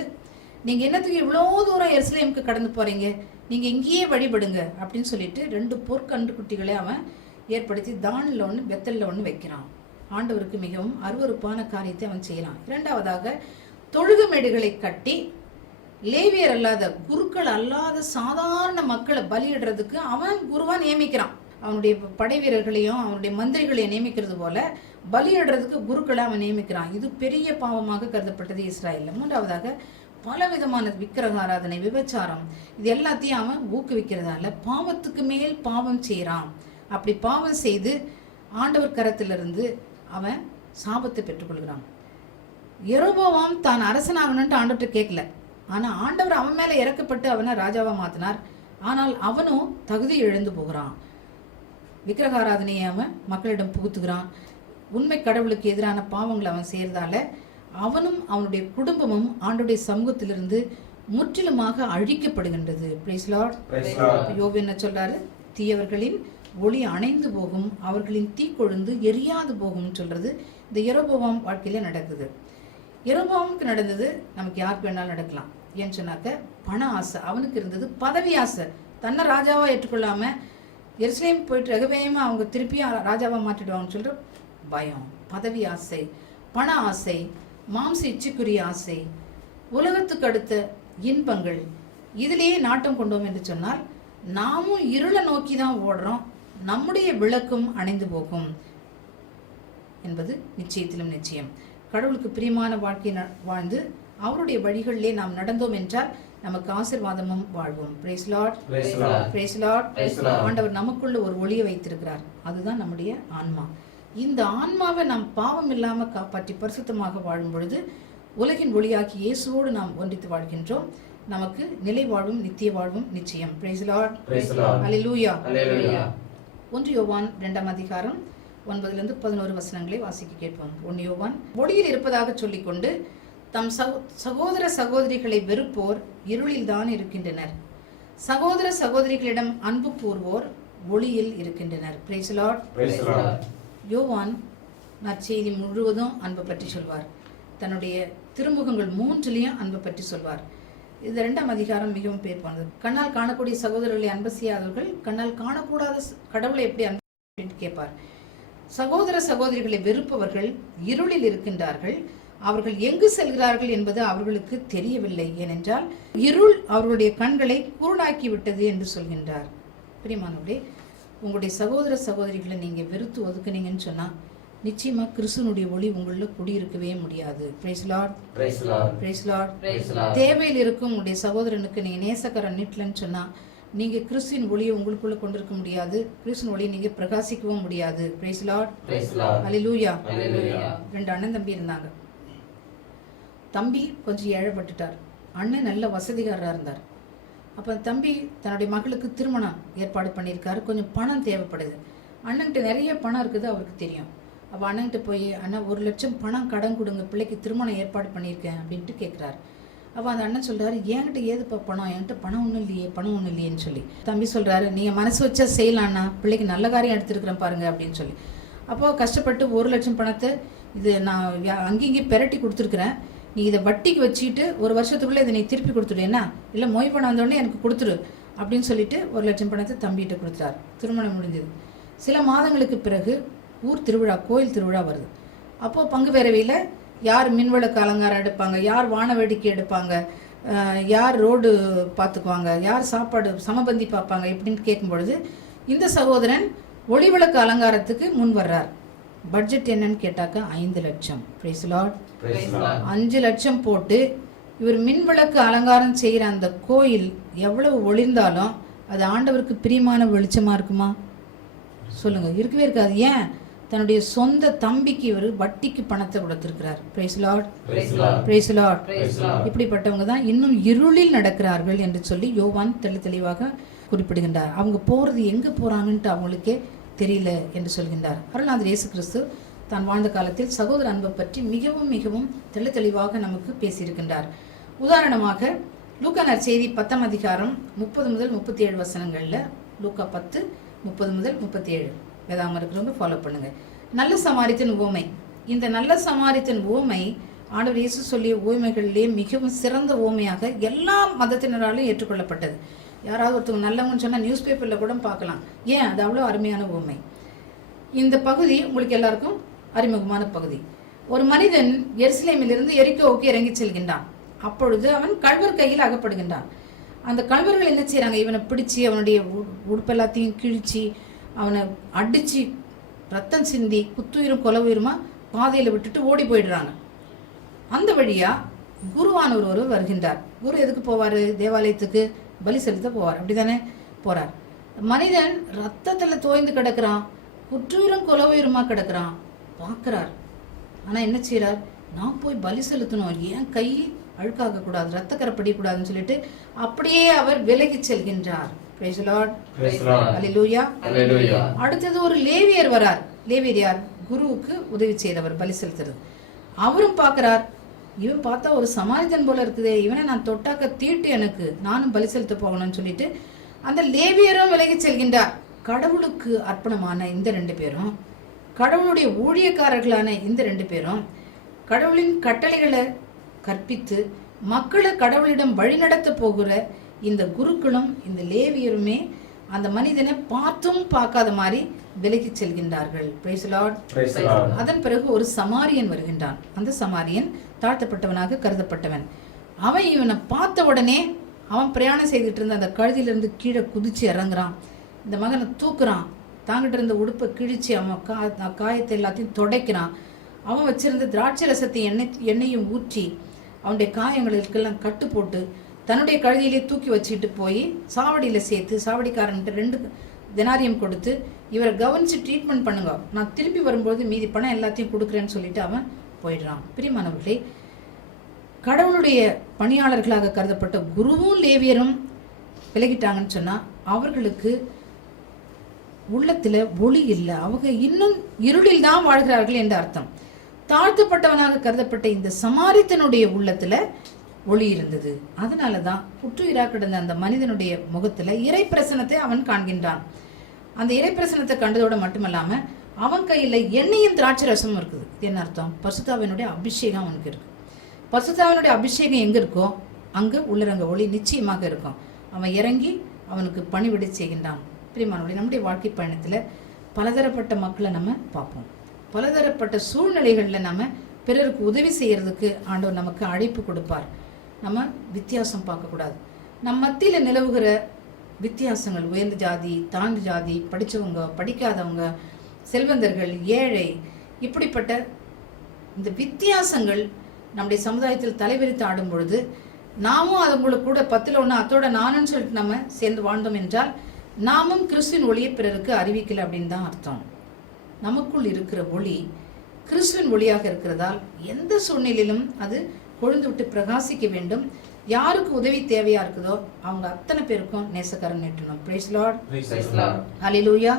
நீங்கள் என்னத்துக்கு இவ்வளோ தூரம் எருசலேமுக்கு கடந்து போகிறீங்க, நீங்கள் இங்கேயே வழிபடுங்க அப்படின்னு சொல்லிட்டு 2 பொற்கன்று குட்டிகளை அவன் ஏற்படுத்தி தானில் 1 பெத்தலில் 1 வைக்கிறான். ஆண்டவருக்கு மிகவும் அருவருப்பான காரியத்தை அவன் செய்யலாம். 2வதாக தொழுகமேடுகளை கட்டி லேவியர் அல்லாத குருக்கள் அல்லாத சாதாரண மக்களை பலியிடுறதுக்கு அவன் குருவா நியமிக்கிறான். அவனுடைய படை வீரர்களையும் அவனுடைய மந்திரிகளையும் நியமிக்கிறது போல பலியிடுறதுக்கு குருக்களை அவன் நியமிக்கிறான். இது பெரிய பாவமாக கருதப்பட்டது இஸ்ராயலில். 3வதாக பலவிதமான விக்கிரக ஆராதனை, விபச்சாரம், இது எல்லாத்தையும் அவன் ஊக்குவிக்கிறதால பாவத்துக்கு மேல் பாவம் செய்கிறான். அப்படி பாவம் செய்து ஆண்டவர் கரத்திலிருந்து அவன் சாபத்தை பெற்றுக்கொள்கிறான். யெரொபெயாம் தான் அரசனாகணுன்ட்டு ஆண்டவர்கிட்ட கேட்கல, ஆனால் ஆண்டவர் அவன் மேலே இறக்கப்பட்டு அவனை ராஜாவாக மாற்றினார். ஆனால் அவனும் தகுதி இழந்து போகிறான். விக்கிரக ஆராதனையை அவன் மக்களிடம் புகுத்துகிறான். உண்மை கடவுளுக்கு எதிரான பாவங்களை அவன் செய்கிறதால அவனும் அவனுடைய குடும்பமும் ஆண்டவருடைய சமூகத்திலிருந்து முற்றிலுமாக அழிக்கப்படுகின்றது. Price Lord. யோபு என்ன சொல்றாரு? தீயவர்களின் ஒளி அணைந்து போகும், அவர்களின் தீக்கொழுந்து எரியாது போகும் சொல்றது இந்த யெரொபெயாம் வாழ்க்கையில நடக்குது. யெரொபெயாமுக்கு நடந்தது நமக்கு யாருக்கு வேணாலும் நடக்கலாம். ஏன்னு சொன்னாக்க பண ஆசை அவனுக்கு இருந்தது, பதவி ஆசை. தன்னை ராஜாவாக ஏற்றுக்கொள்ளாம எருசலேம் போயிட்டு ரெகபெயாமை அவங்க திருப்பி ராஜாவாக மாற்றிடுவாங்கன்னு சொல்ற பயம், பதவி ஆசை, பண ஆசை, மாம்ச இச்சைக்குரிய ஆசை, உலகத்துக்கு அடுத்த இன்பங்கள், இதிலேயே நாட்டம் கொண்டோம் என்று சொன்னால் நாமும் இருளை நோக்கி தான் ஓடுறோம், நம்முடைய விளக்கும் அணைந்து போகும் என்பது நிச்சயத்திலும் நிச்சயம். கடவுளுக்கு பிரியமான வாழ்க்கை வாழ்ந்து அவருடைய வழிகளிலே நாம் நடந்தோம் என்றால் நமக்கு ஆசீர்வாதமும் வாழ்வும். Praise Lord, praise lord. ஆண்டவர் நமக்குள்ள ஒரு ஒளியை வைத்திருக்கிறார், அதுதான் நம்முடைய ஆன்மா. இந்த ஆன்மாவை நாம் பாவம் இல்லாம காப்பாற்றி பரிசுத்தமாக வாழும் பொழுது உலகின் ஒளியாக்கி இயேசுவோடு நாம் ஒன்றித்து வாழ்கின்றோம். நமக்கு நிலை வாழ்வும் நித்திய வாழ்வும் நிச்சயம். பிரைஸ் லார்ட், அல்லேலூயா. 1 யோவான் 2ஆம் அதிகாரம் 9-11 வசனங்களை வாசிக்க கேட்போம். 1 யோவான், ஒளியில் இருப்பதாக சொல்லிக்கொண்டு தம் சகோதர சகோதரிகளை வெறுப்போர் இருளில் தான் இருக்கின்றனர், சகோதர சகோதரிகளிடம் அன்பு கூறுவோர் ஒளியில் இருக்கின்றனர். Praise lord. யோவான் நற்செய்தி முழுவதும் அன்பை பற்றி சொல்வார். தன்னுடைய திருமுகங்கள் 3லையும் அன்பை பற்றி சொல்வார். இது 2ஆம் அதிகாரம் மிகவும் பேர் போனது. கண்ணால் காணக்கூடிய சகோதரர்களை அன்பு செய்யாதவர்கள் கண்ணால் காணக்கூடாத கடவுளை எப்படி அன்பு கேட்பார். சகோதர சகோதரிகளை வெறுப்பவர்கள் இருளில் இருக்கின்றார்கள், அவர்கள் எங்கு செல்கிறார்கள் என்பது அவர்களுக்கு தெரியவில்லை, ஏனென்றால் இருள் அவர்களுடைய கண்களை குருடாக்கி விட்டது என்று சொல்கின்றார். பிரியமானவர்களே, உங்களுடைய சகோதர சகோதரிகளை நீங்க வெறுத்து ஒதுக்குனீங்கன்னு சொன்னா நிச்சயமா கிறிஸ்துவனுடைய ஒளி உங்கள குடியிருக்கவே முடியாது. Praise Lord, praise lord. தேவையில் இருக்கும் உங்களுடைய சகோதரனுக்கு நீங்க நேசக்கரம் நீட்டலன்னு சொன்னா நீங்க கிறிஸ்துவின் ஒளியை உங்களுக்குள்ள கொண்டிருக்க முடியாது, கிறிஸ்துவின் ஒளியை நீங்க பிரகாசிக்கவும் முடியாது. பிரைஸ் லார்ட், அல்லேலூயா. 2 அண்ணன் தம்பி இருந்தாங்க. தம்பி கொஞ்சம் ஏழைப்பட்டுட்டார், அண்ணன் நல்ல வசதிகாரராக இருந்தார். அப்போ தம்பி தன்னுடைய மகளுக்கு திருமணம் ஏற்பாடு பண்ணியிருக்காரு, கொஞ்சம் பணம் தேவைப்படுது. அண்ணன்கிட்ட நிறைய பணம் இருக்குது அவருக்கு தெரியும். அப்போ அண்ணன்கிட்ட போய், அண்ணா 1 லட்சம் பணம் கடன் கொடுங்க, பிள்ளைக்கு திருமணம் ஏற்பாடு பண்ணியிருக்கேன் அப்படின்ட்டு கேட்குறாரு. அப்போ அந்த அண்ணன் சொல்கிறாரு, என்கிட்ட ஏதுப்பா பணம், என்கிட்ட பணம் ஒன்றும் இல்லையேன்னு சொல்லி. தம்பி சொல்கிறாரு, நீங்கள் மனசு வச்சா செய்யலாண்ணா, பிள்ளைக்கு நல்ல காரியம் எடுத்துருக்கிறேன் பாருங்க அப்படின்னு சொல்லி. அப்போது கஷ்டப்பட்டு 1 லட்சம் பணத்தை இது நான் அங்கேயும் பெரட்டி கொடுத்துருக்குறேன், நீ இதை வட்டிக்கு வச்சுட்டு 1 வருஷத்துக்குள்ளே இதை நீ திருப்பி கொடுத்துடுவேன்னா, இல்லை மொய் பணம் வந்தோடனே எனக்கு கொடுத்துரு அப்படின்னு சொல்லிட்டு 1 லட்சம் பணத்தை தம்பிகிட்ட கொடுத்தாரு. திருமணம் முடிஞ்சது. சில மாதங்களுக்கு பிறகு ஊர் திருவிழா, கோயில் திருவிழா வருது. அப்போது பங்கு பேரவையில் யார் மின்விளக்கு அலங்காரம் எடுப்பாங்க, யார் வான வேடிக்கை எடுப்பாங்க, யார் ரோடு பார்த்துக்குவாங்க, யார் சாப்பாடு சமபந்தி பார்ப்பாங்க இப்படின்னு கேட்கும் பொழுது இந்த சகோதரன் ஒளிவிளக்கு அலங்காரத்துக்கு முன் வர்றார். பட்ஜெட் என்னன்னு கேட்டாக்கா 5 லட்சம். Price Lord. 5 லட்சம் போட்டு இவர் மின்விளக்கு அலங்காரம் செய்கிற அந்த கோயில் எவ்வளவு ஒளிர்ந்தாலும் அது ஆண்டவருக்கு பிரியமான வெளிச்சமா இருக்குமா? சொல்லுங்க, இருக்கவே இருக்காது. ஏன்? தன்னுடைய சொந்த தம்பிக்கு இவர் வட்டிக்கு பணத்தை கொடுத்திருக்கிறார். Praise Lord, praise Lord. இப்படிப்பட்டவங்க தான் இன்னும் இருளில் நடக்கிறார்கள் என்று சொல்லி யோவான் தெளிவாக குறிப்பிடுகின்றார். அவங்க போறது எங்க போறாங்கன்ட்டு அவங்களுக்கே தெரியல என்று சொல்கின்றார். அருளாளர் இயேசு கிறிஸ்து தான் வாழ்ந்த காலத்தில் சகோதர அன்பை பற்றி மிகவும் மிகவும் தெளிவாக நமக்கு பேசியிருக்கின்றார். உதாரணமாக லூக்கா நற்செய்தி 10ஆம் அதிகாரம் 30-37 வசனங்கள்ல, லூக்கா 10:30-37 வேதாம இருக்கிறவங்க ஃபாலோ பண்ணுங்க. நல்ல சமாரித்தன் உவமை. இந்த நல்ல சமாரித்தன் உவமை ஆண்டவர் இயேசு சொல்லிய உவமைகளிலே மிகவும் சிறந்த உவமையாக எல்லா மதத்தினராலும் ஏற்றுக்கொள்ளப்பட்டது. யாராவது ஒருத்தவங்க நல்லவங்கன்னு சொன்னால் நியூஸ் பேப்பரில் கூட பார்க்கலாம். ஏன்? அது அவ்வளோ அருமையான உவமை. இந்த பகுதி உங்களுக்கு எல்லாருக்கும் அறிமுகமான பகுதி. ஒரு மனிதன் எருசலேமிலிருந்து எரிகோவுக்கு இறங்கி செல்கின்றான். அப்பொழுது அவன் கள்வர் கையில் அகப்படுகின்றான். அந்த கள்வர்கள் என்ன செய்கிறாங்க? இவனை பிடிச்சி அவனுடைய உடுப்பு எல்லாத்தையும் கிழிச்சு அவனை அடித்து ரத்தம் சிந்தி குத்துயிரும் கொலவுயிருமா பாதையில் விட்டுட்டு ஓடி போயிடுறாங்க. அந்த வழியாக குருவானவர் ஒருவர் வருகின்றார். குரு எதுக்கு போவார்? தேவாலயத்துக்கு பலி செலுத்த போவார். அப்படிதானே போறார். மனிதன் ரத்தத்தில் தோய்ந்து கிடக்கிறான், குற்றுயிரும் கொலவுயிருமா கிடக்கிறான். பார்க்கிறார். ஆனால் என்ன செய்கிறார்? நான் போய் பலி செலுத்தணும், ஏன் கை அழுக்காக கூடாது, ரத்தக்கரை படிக்கூடாதுன்னு சொல்லிட்டு அப்படியே அவர் விலகி செல்கின்றார். Praise the Lord. Hallelujah. அடுத்தது ஒரு லேவியர் வரார். லேவியர் யார்? குருவுக்கு உதவி செய்தவர், பலி செலுத்துறது. அவரும் பார்க்கிறார், இவன் பார்த்தா ஒரு சமாரித்தன் போல இருக்குதே, இவனை நான் தொட்டாக்க தீட்டு எனக்கு, நானும் பலி செலுத்த போகணும்னு சொல்லிட்டு அந்த லேவியரும் விலகி செல்கின்றார். கடவுளுக்கு அர்ப்பணமான இந்த 2 பேரும், கடவுளுடைய ஊழியக்காரர்களான இந்த 2 பேரும், கடவுளின் கட்டளைகளை கற்பித்து மக்களை கடவுளிடம் வழிநடத்த போகிற இந்த குருக்களும் இந்த லேவியருமே அந்த மனிதனை பார்த்தும் பார்க்காத மாதிரி விலகி செல்கின்றார்கள். Praise the Lord. அதன் பிறகு ஒரு சமாரியன் வருகின்றான். அந்த சமாரியன் தாழ்த்தப்பட்டவனாக கருதப்பட்டவன். அவன் இவனை பார்த்த உடனே அவன் பிரயாணம் செய்துட்டு இருந்த அந்த கழுதியிலிருந்து கீழே குதிச்சு இறங்குறான். இந்த மகனை தூக்குறான். தாங்கிட்டு இருந்த உடுப்பை கிழிச்சு அவன் காயத்தை எல்லாத்தையும் துடைக்கிறான். அவன் வச்சிருந்த திராட்சை ரசத்தை எண்ணெயும் ஊற்றி அவனுடைய காயங்களுக்கெல்லாம் கட்டு போட்டு தன்னுடைய கழுதியிலே தூக்கி வச்சுக்கிட்டு போய் சாவடியில் சேர்த்து சாவடிக்காரன்ட்டு 2 தெனாரியம் கொடுத்து இவரை கவனித்து ட்ரீட்மெண்ட் பண்ணுங்க, நான் திரும்பி வரும்போது மீதி பணம் எல்லாத்தையும் கொடுக்குறேன்னு சொல்லிட்டு அவன் போயிடுறான். பிரியமானவர்களே, கடவுளுடைய பணியாளர்களாக கருதப்பட்ட குருவும் லேவியரும் விலகிட்டாங்கன்னு சொன்னால் அவர்களுக்கு உள்ளத்தில் ஒளி இல்லை, அவங்க இன்னும் இருளில் தான் வாழ்கிறார்கள் என்ற அர்த்தம். தாழ்த்தப்பட்டவனாக கருதப்பட்ட இந்த சமாரித்தனுடைய உள்ளத்தில் ஒளி இருந்தது. அதனால தான் புற்றுயிராக கிடந்த அந்த மனிதனுடைய முகத்தில் இறை பிரசனத்தை அவன் காண்கின்றான். அந்த இறை பிரசனத்தை கண்டதோடு மட்டுமல்லாமல் அவன் கையில் எண்ணெயும் திராட்சை ரசமும் இருக்குது. இது என்ன அர்த்தம்? பரிசுத்தாவினுடைய அபிஷேகம் அவனுக்கு இருக்கு. பரிசுத்தாவினுடைய அபிஷேகம் எங்கே இருக்கோ அங்கே உள்ளரங்க ஒளி நிச்சயமாக இருக்கும். அவன் இறங்கி அவனுக்கு பணிவிடை செய்கின்றான். பிரியமானவர்களே, நம்முடைய வாழ்க்கை பயணத்தில் பலதரப்பட்ட மக்களை நம்ம பார்ப்போம். பலதரப்பட்ட சூழ்நிலைகளில் நம்ம பிறருக்கு உதவி செய்கிறதுக்கு ஆண்டவர் நமக்கு அழைப்பு கொடுப்பார். நம்ம வித்தியாசம் பார்க்கக்கூடாது. நம் மத்தியில் நிலவுகிற வித்தியாசங்கள், உயர்ந்த ஜாதி, தாழ்ந்த ஜாதி, படித்தவங்க, படிக்காதவங்க, செல்வந்தர்கள், ஏழை, இப்படிப்பட்ட இந்த வித்தியாசங்கள் நம்முடைய சமுதாயத்தில் தலைவிரித்து ஆடும் பொழுது நாமும் அவங்களுக்கு கூட 10ல் 1 அத்தோட நானுன்னு சொல்லிட்டு நம்ம சேர்ந்து வாழ்ந்தோம் என்றால் நாமும் கிறிஸ்துவின் ஒளியை பிறருக்கு அறிவிக்கல அப்படின்னு தான் அர்த்தம். நமக்குள் இருக்கிற ஒளி கிறிஸ்துவின் ஒளியாக இருக்கிறதால் எந்த சூழ்நிலையிலும் அது கொழுந்து விட்டு பிரகாசிக்க வேண்டும். யாருக்கு உதவி தேவையா இருக்குதோ அவங்க அத்தனை பேருக்கும் நேசக்காரன் நீட்டணும். Praise the Lord. Hallelujah.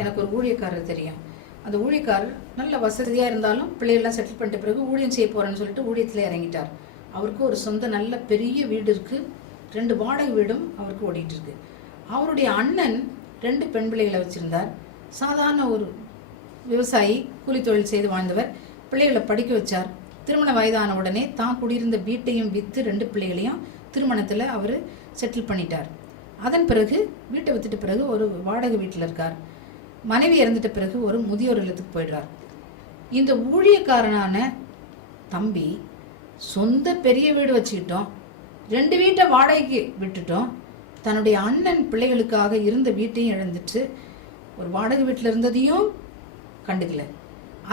எனக்கு ஒரு ஊழியக்காரர் தெரியும். அந்த ஊழியக்காரர் நல்ல வசதியா இருந்தாலும் பிள்ளைகள்லாம் செட்டில் பண்ணிட்ட பிறகு ஊழியம் செய்ய போறேன்னு சொல்லிட்டு ஊழியத்தில் இறங்கிட்டார். அவருக்கு ஒரு சொந்த நல்ல பெரிய வீடு இருக்கு, 2 வாடகை வீடும் அவருக்கு ஓடிட்டு இருக்கு. அவருடைய அண்ணன் 2 பெண் பிள்ளைகளை வச்சிருந்தார். சாதாரண ஒரு விவசாயி, கூலி தொழில் செய்து வாழ்ந்தவர். பிள்ளைகளை படிக்க வச்சார். திருமண வயதான உடனே தான் குடியிருந்த வீட்டையும் விற்று 2 பிள்ளைகளையும் திருமணத்தில் அவர் செட்டில் பண்ணிட்டார். அதன் பிறகு வீட்டை வித்துட்ட பிறகு ஒரு வாடகை வீட்டில் இருக்கார். மனைவி இறந்துட்ட பிறகு ஒரு முதியோர் இல்லத்துக்கு போயிடுறார். இந்த ஊழியக்காரனான தம்பி சொந்த பெரிய வீடு வச்சுக்கிட்டோம், 2 வீட்டை வாடகைக்கு விட்டுட்டோம், தன்னுடைய அண்ணன் பிள்ளைகளுக்காக இருந்த வீட்டையும் இழந்துட்டு ஒரு வாடகை வீட்டில் இருந்ததையும் கண்டுக்கல.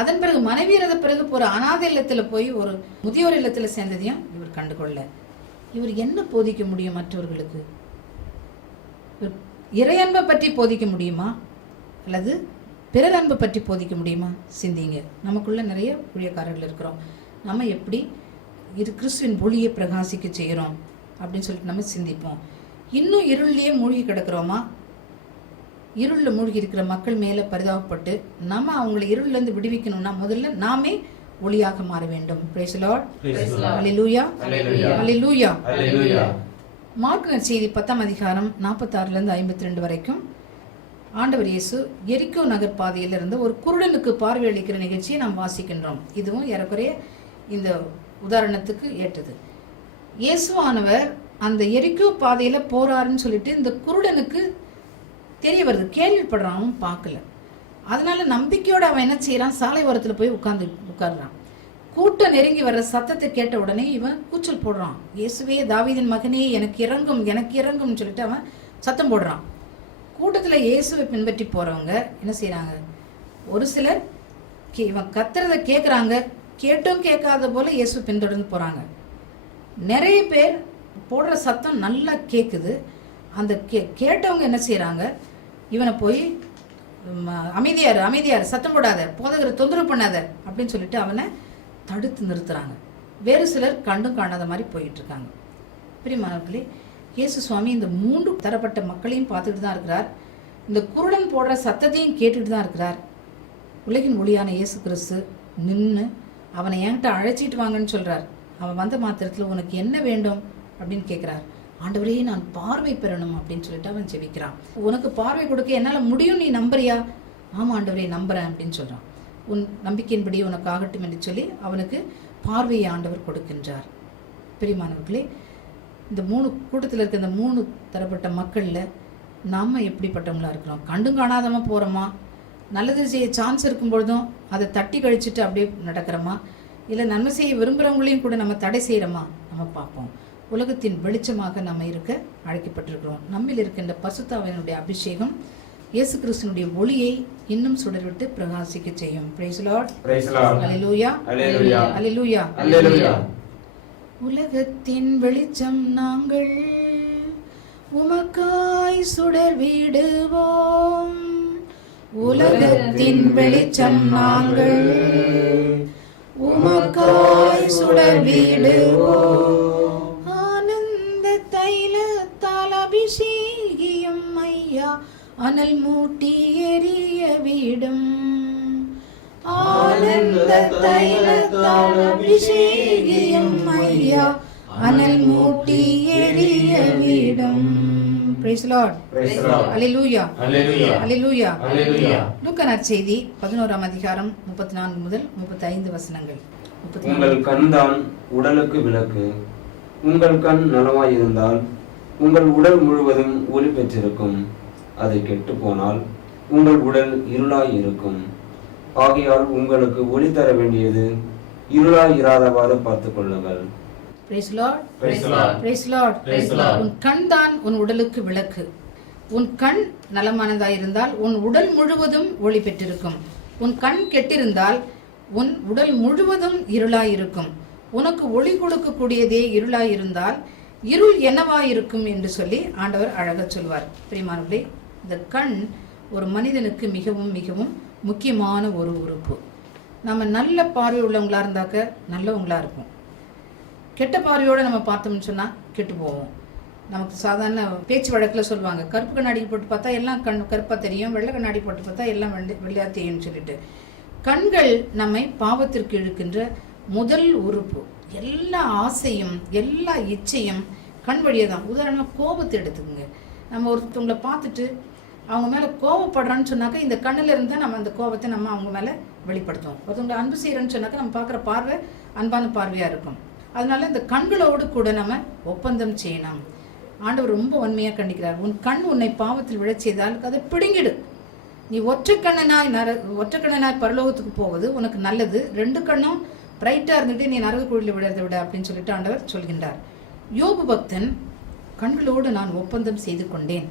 அதன் பிறகு மனைவி இறந்த பிறகு ஒரு அநாதை இல்லத்தில் போய் ஒரு முதியோர் இல்லத்தில் சேர்ந்ததையும் இவர் கண்டுகொள்ள. இவர் என்ன போதிக்க முடியும் மற்றவர்களுக்கு? இறையன்பை பற்றி போதிக்க முடியுமா அல்லது பிறர் அன்பை பற்றி போதிக்க முடியுமா? சிந்திங்க. நமக்குள்ள நிறைய ஊழியக்காரர்கள் இருக்கிறோம். நம்ம எப்படி இது கிறிஸ்துவின் ஒளியை பிரகாசிக்க செய்கிறோம் அப்படின்னு சொல்லிட்டு நம்ம சிந்திப்போம். இன்னும் இருளிலேயே மூழ்கி கிடக்கிறோமா? இருளில் மூழ்கி இருக்கிற மக்கள் மேலே பரிதாபப்பட்டு நம்ம அவங்களை இருளிலேருந்து விடுவிக்கணும்னா முதல்ல நாமே ஒளியாக மாற வேண்டும். Praise the Lord. Hallelujah. Hallelujah. Mark நற்செய்தி 10ஆம் அதிகாரம் 46லேருந்து 52 வரைக்கும் ஆண்டவர் இயேசு எரிக்கோ நகர் பாதையில் இருந்த ஒரு குருடனுக்கு பார்வை அளிக்கிற நிகழ்ச்சியை நாம் வாசிக்கின்றோம். இதுவும் ஏறக்குறைய இந்த உதாரணத்துக்கு ஏற்றது. இயேசுவானவர் அந்த எரிக்கோ பாதையில் போறாருன்னு சொல்லிட்டு இந்த குருடனுக்கு தெரிய வருது, கேள்விப்படுறான், பார்க்கல. அதனால நம்பிக்கையோடு அவன் என்ன செய்யறான், சாலை ஓரத்தில் போய் உட்கார்றான். கூட்டம் நெருங்கி வர்ற சத்தத்தை கேட்ட உடனே இவன் கூச்சல் போடுறான். இயேசுவே தாவீதின் மகனே எனக்கு இறங்கும், எனக்கு இறங்கும்னு சொல்லிட்டு அவன் சத்தம் போடுறான். கூட்டத்தில் இயேசுவை பின்பற்றி போறவங்க என்ன செய்யறாங்க, ஒரு சிலர் இவன் கத்துறதை கேட்குறாங்க, கேட்டும் கேட்காத போல இயேசு பின்தொடர்ந்து போறாங்க. நிறைய பேர் போடுற சத்தம் நல்லா கேட்குது. அந்த கேட்டவங்க என்ன செய்யறாங்க, இவனை போய் அமைதியார் அமைதியார், சத்தம் போடாத, போதகரை தொந்தரவு பண்ணாத அப்படின்னு சொல்லிட்டு அவனை தடுத்து நிறுத்துறாங்க. வேறு சிலர் கண்டும் காணாத மாதிரி போயிட்டு இருக்காங்க. பிரியமானவர்களே, இயேசு சுவாமி இந்த 3 தரப்பட்ட மக்களையும் பார்த்துட்டு தான் இருக்கிறார். இந்த குருடன் போடுற சத்தத்தையும் கேட்டுட்டு தான் இருக்கிறார். உலகின் ஒளியான இயேசு கிறிஸ்து நின்று அவனை என்கிட்ட அழைச்சிட்டு வாங்கன்னு சொல்றார். அவன் வந்த மாத்திரத்தில் உனக்கு என்ன வேண்டும் அப்படின்னு கேட்குறார். ஆண்டவரே நான் பார்வை பெறணும் அப்படின்னு சொல்லிட்டு அவன் ஜெபிக்கிறான். உனக்கு பார்வை கொடுக்க என்னால் முடியும், நீ நம்புறியா? ஆமாம் ஆண்டவரே நம்புறேன் அப்படின்னு சொல்கிறான். உன் நம்பிக்கையின்படி உனக்கு ஆகட்டும் என்று சொல்லி அவனுக்கு பார்வையை ஆண்டவர் கொடுக்கின்றார். பிரியமானவர்களே, இந்த 3 கூட்டத்தில் இருக்க இந்த 3 தரப்பட்ட மக்களில் நாம் எப்படிப்பட்டவங்களா இருக்கிறோம்? கண்டும் காணாதமா போகிறோமா? நல்லது செய்ய சான்ஸ் இருக்கும் பொழுதும் அதை தட்டி கழிச்சிட்டு அப்படியே நடக்கிறோமா? இல்லை நன்மை செய்ய விரும்புகிறவங்களையும் கூட நம்ம தடை செய்கிறோமா? நம்ம பார்ப்போம். உலகத்தின் வெளிச்சமாக நம்ம இருக்க அழைக்கப்பட்டிருக்கிறோம். நம்மில் இருக்கின்ற பரிசுத்தாவினுடைய அபிஷேகம் இயேசு கிறிஸ்துவினுடைய ஒளியை இன்னும் சுடர்விட்டு பிரகாசிக்க செய்யும். Praise Lord. அல்லேலூயா. அல்லேலூயா. அல்லேலூயா. உலகத்தின் வெளிச்சம் நாங்கள், உமக்காய் சுடர் விடுவோம். உலகத்தின் வெளிச்சம் நாங்கள், உமக்காய் சுடர் விடுவோம். ஆனந்த தைலத்தால் அபிஷேகியும் ஐயா, அனல் மூட்டி எரிய விடும். ஆனந்த தைலத்தால் அபிஷேகியும் ஐயா, அனல் மூட்டி எரிய விடும். Praise the Lord. Praise the Lord. Hallelujah. Hallelujah. Hallelujah. Hallelujah. லூக்கா நற்செய்தி 11ஆம் அதிகாரம் 34 முதல் 35 வசனங்கள். உங்கள் கண்தான் உடலுக்கு விளக்கு. உங்கள் கண் நலமாய் இருந்தால் உங்கள் உடல் முழுவதும் ஒளி பெற்றிருக்கும். அது கெட்டு போனால் உங்கள் உடல் இருளாய் இருக்கும். ஆகையால் உங்களுக்கு ஒளி தர வேண்டியது இருளாய் இராதவாறு பார்த்துக் கொள்ளுங்கள். Praise the Lord. Praise the Lord. Praise the Lord. Praise the Lord. உன் கண் தான் உன் உடலுக்கு விளக்கு. உன் கண் நலமானதாய் இருந்தால் உன் உடல் முழுவதும் ஒளி பெற்றிருக்கும். உன் கண் கெட்டிருந்தால் உன் உடல் முழுவதும் இருளாய் இருக்கும். உனக்கு ஒளி கொடுக்கக்கூடியதே இருளாய் இருந்தால் இருள் என்னவாய் இருக்கும் என்று சொல்லி ஆண்டவர் அழகா சொல்வார். பிரியமானவர்களே, இந்த கண் ஒரு மனிதனுக்கு மிகவும் மிகவும் முக்கியமான ஒரு உறுப்பு. நம்ம நல்ல பார்வை உள்ளவங்களா இருந்தாக்க நல்லவங்களா இருப்போம். கெட்ட பார்வையோடு நம்ம பார்த்தோம்னு சொன்னால் கெட்டு போவோம். நமக்கு சாதாரண பேச்சு வழக்கில் சொல்லுவாங்க, கருப்பு கண்ணாடி போட்டு பார்த்தா எல்லாம் கருப்பாக தெரியும், வெள்ளை கண்ணாடி போட்டு பார்த்தா எல்லாம் வெள்ளையாக தெரியும்னு சொல்லிட்டு. கண்கள் நம்மை பாவத்திற்கு இழுக்கின்ற முதல் உறுப்பு. எல்லா ஆசையும் எல்லா இச்சையும் கண் வழியே தான். உதாரணமாக கோபத்தை எடுத்துக்கோங்க. நம்ம ஒருத்தவங்களை பார்த்துட்டு அவங்க மேலே கோபப்படுறான்னு சொன்னாக்கா இந்த கண்ணில் இருந்தால் நம்ம அந்த கோபத்தை நம்ம அவங்க மேலே வெளிப்படுத்துவோம். ஒருத்தவங்களை அன்பு செய்கிறேன்னு சொன்னாக்கா நம்ம பார்க்குற பார்வை அன்பான பார்வையாக இருக்கும். அதனால இந்த கண்களோடு கூட நம்ம ஒப்பந்தம் செய்யணும். ஆண்டவர் ரொம்ப வன்மையாக கண்டிக்கிறார். உன் கண் உன்னை பாவத்தில் விழச் செய்தால் அதை பிடுங்கிடு. நீ ஒற்றைக்கண்ணனாய் பரலோகத்துக்கு போவது உனக்கு நல்லது. 2 கண்ணும் பிரைட்டாக இருந்துட்டு நீ நரக குழியில் விடுறதை விட அப்படின்னு சொல்லிட்டு ஆண்டவர் சொல்கின்றார். யோபு பக்தன், கண்களோடு நான் ஒப்பந்தம் செய்து கொண்டேன்,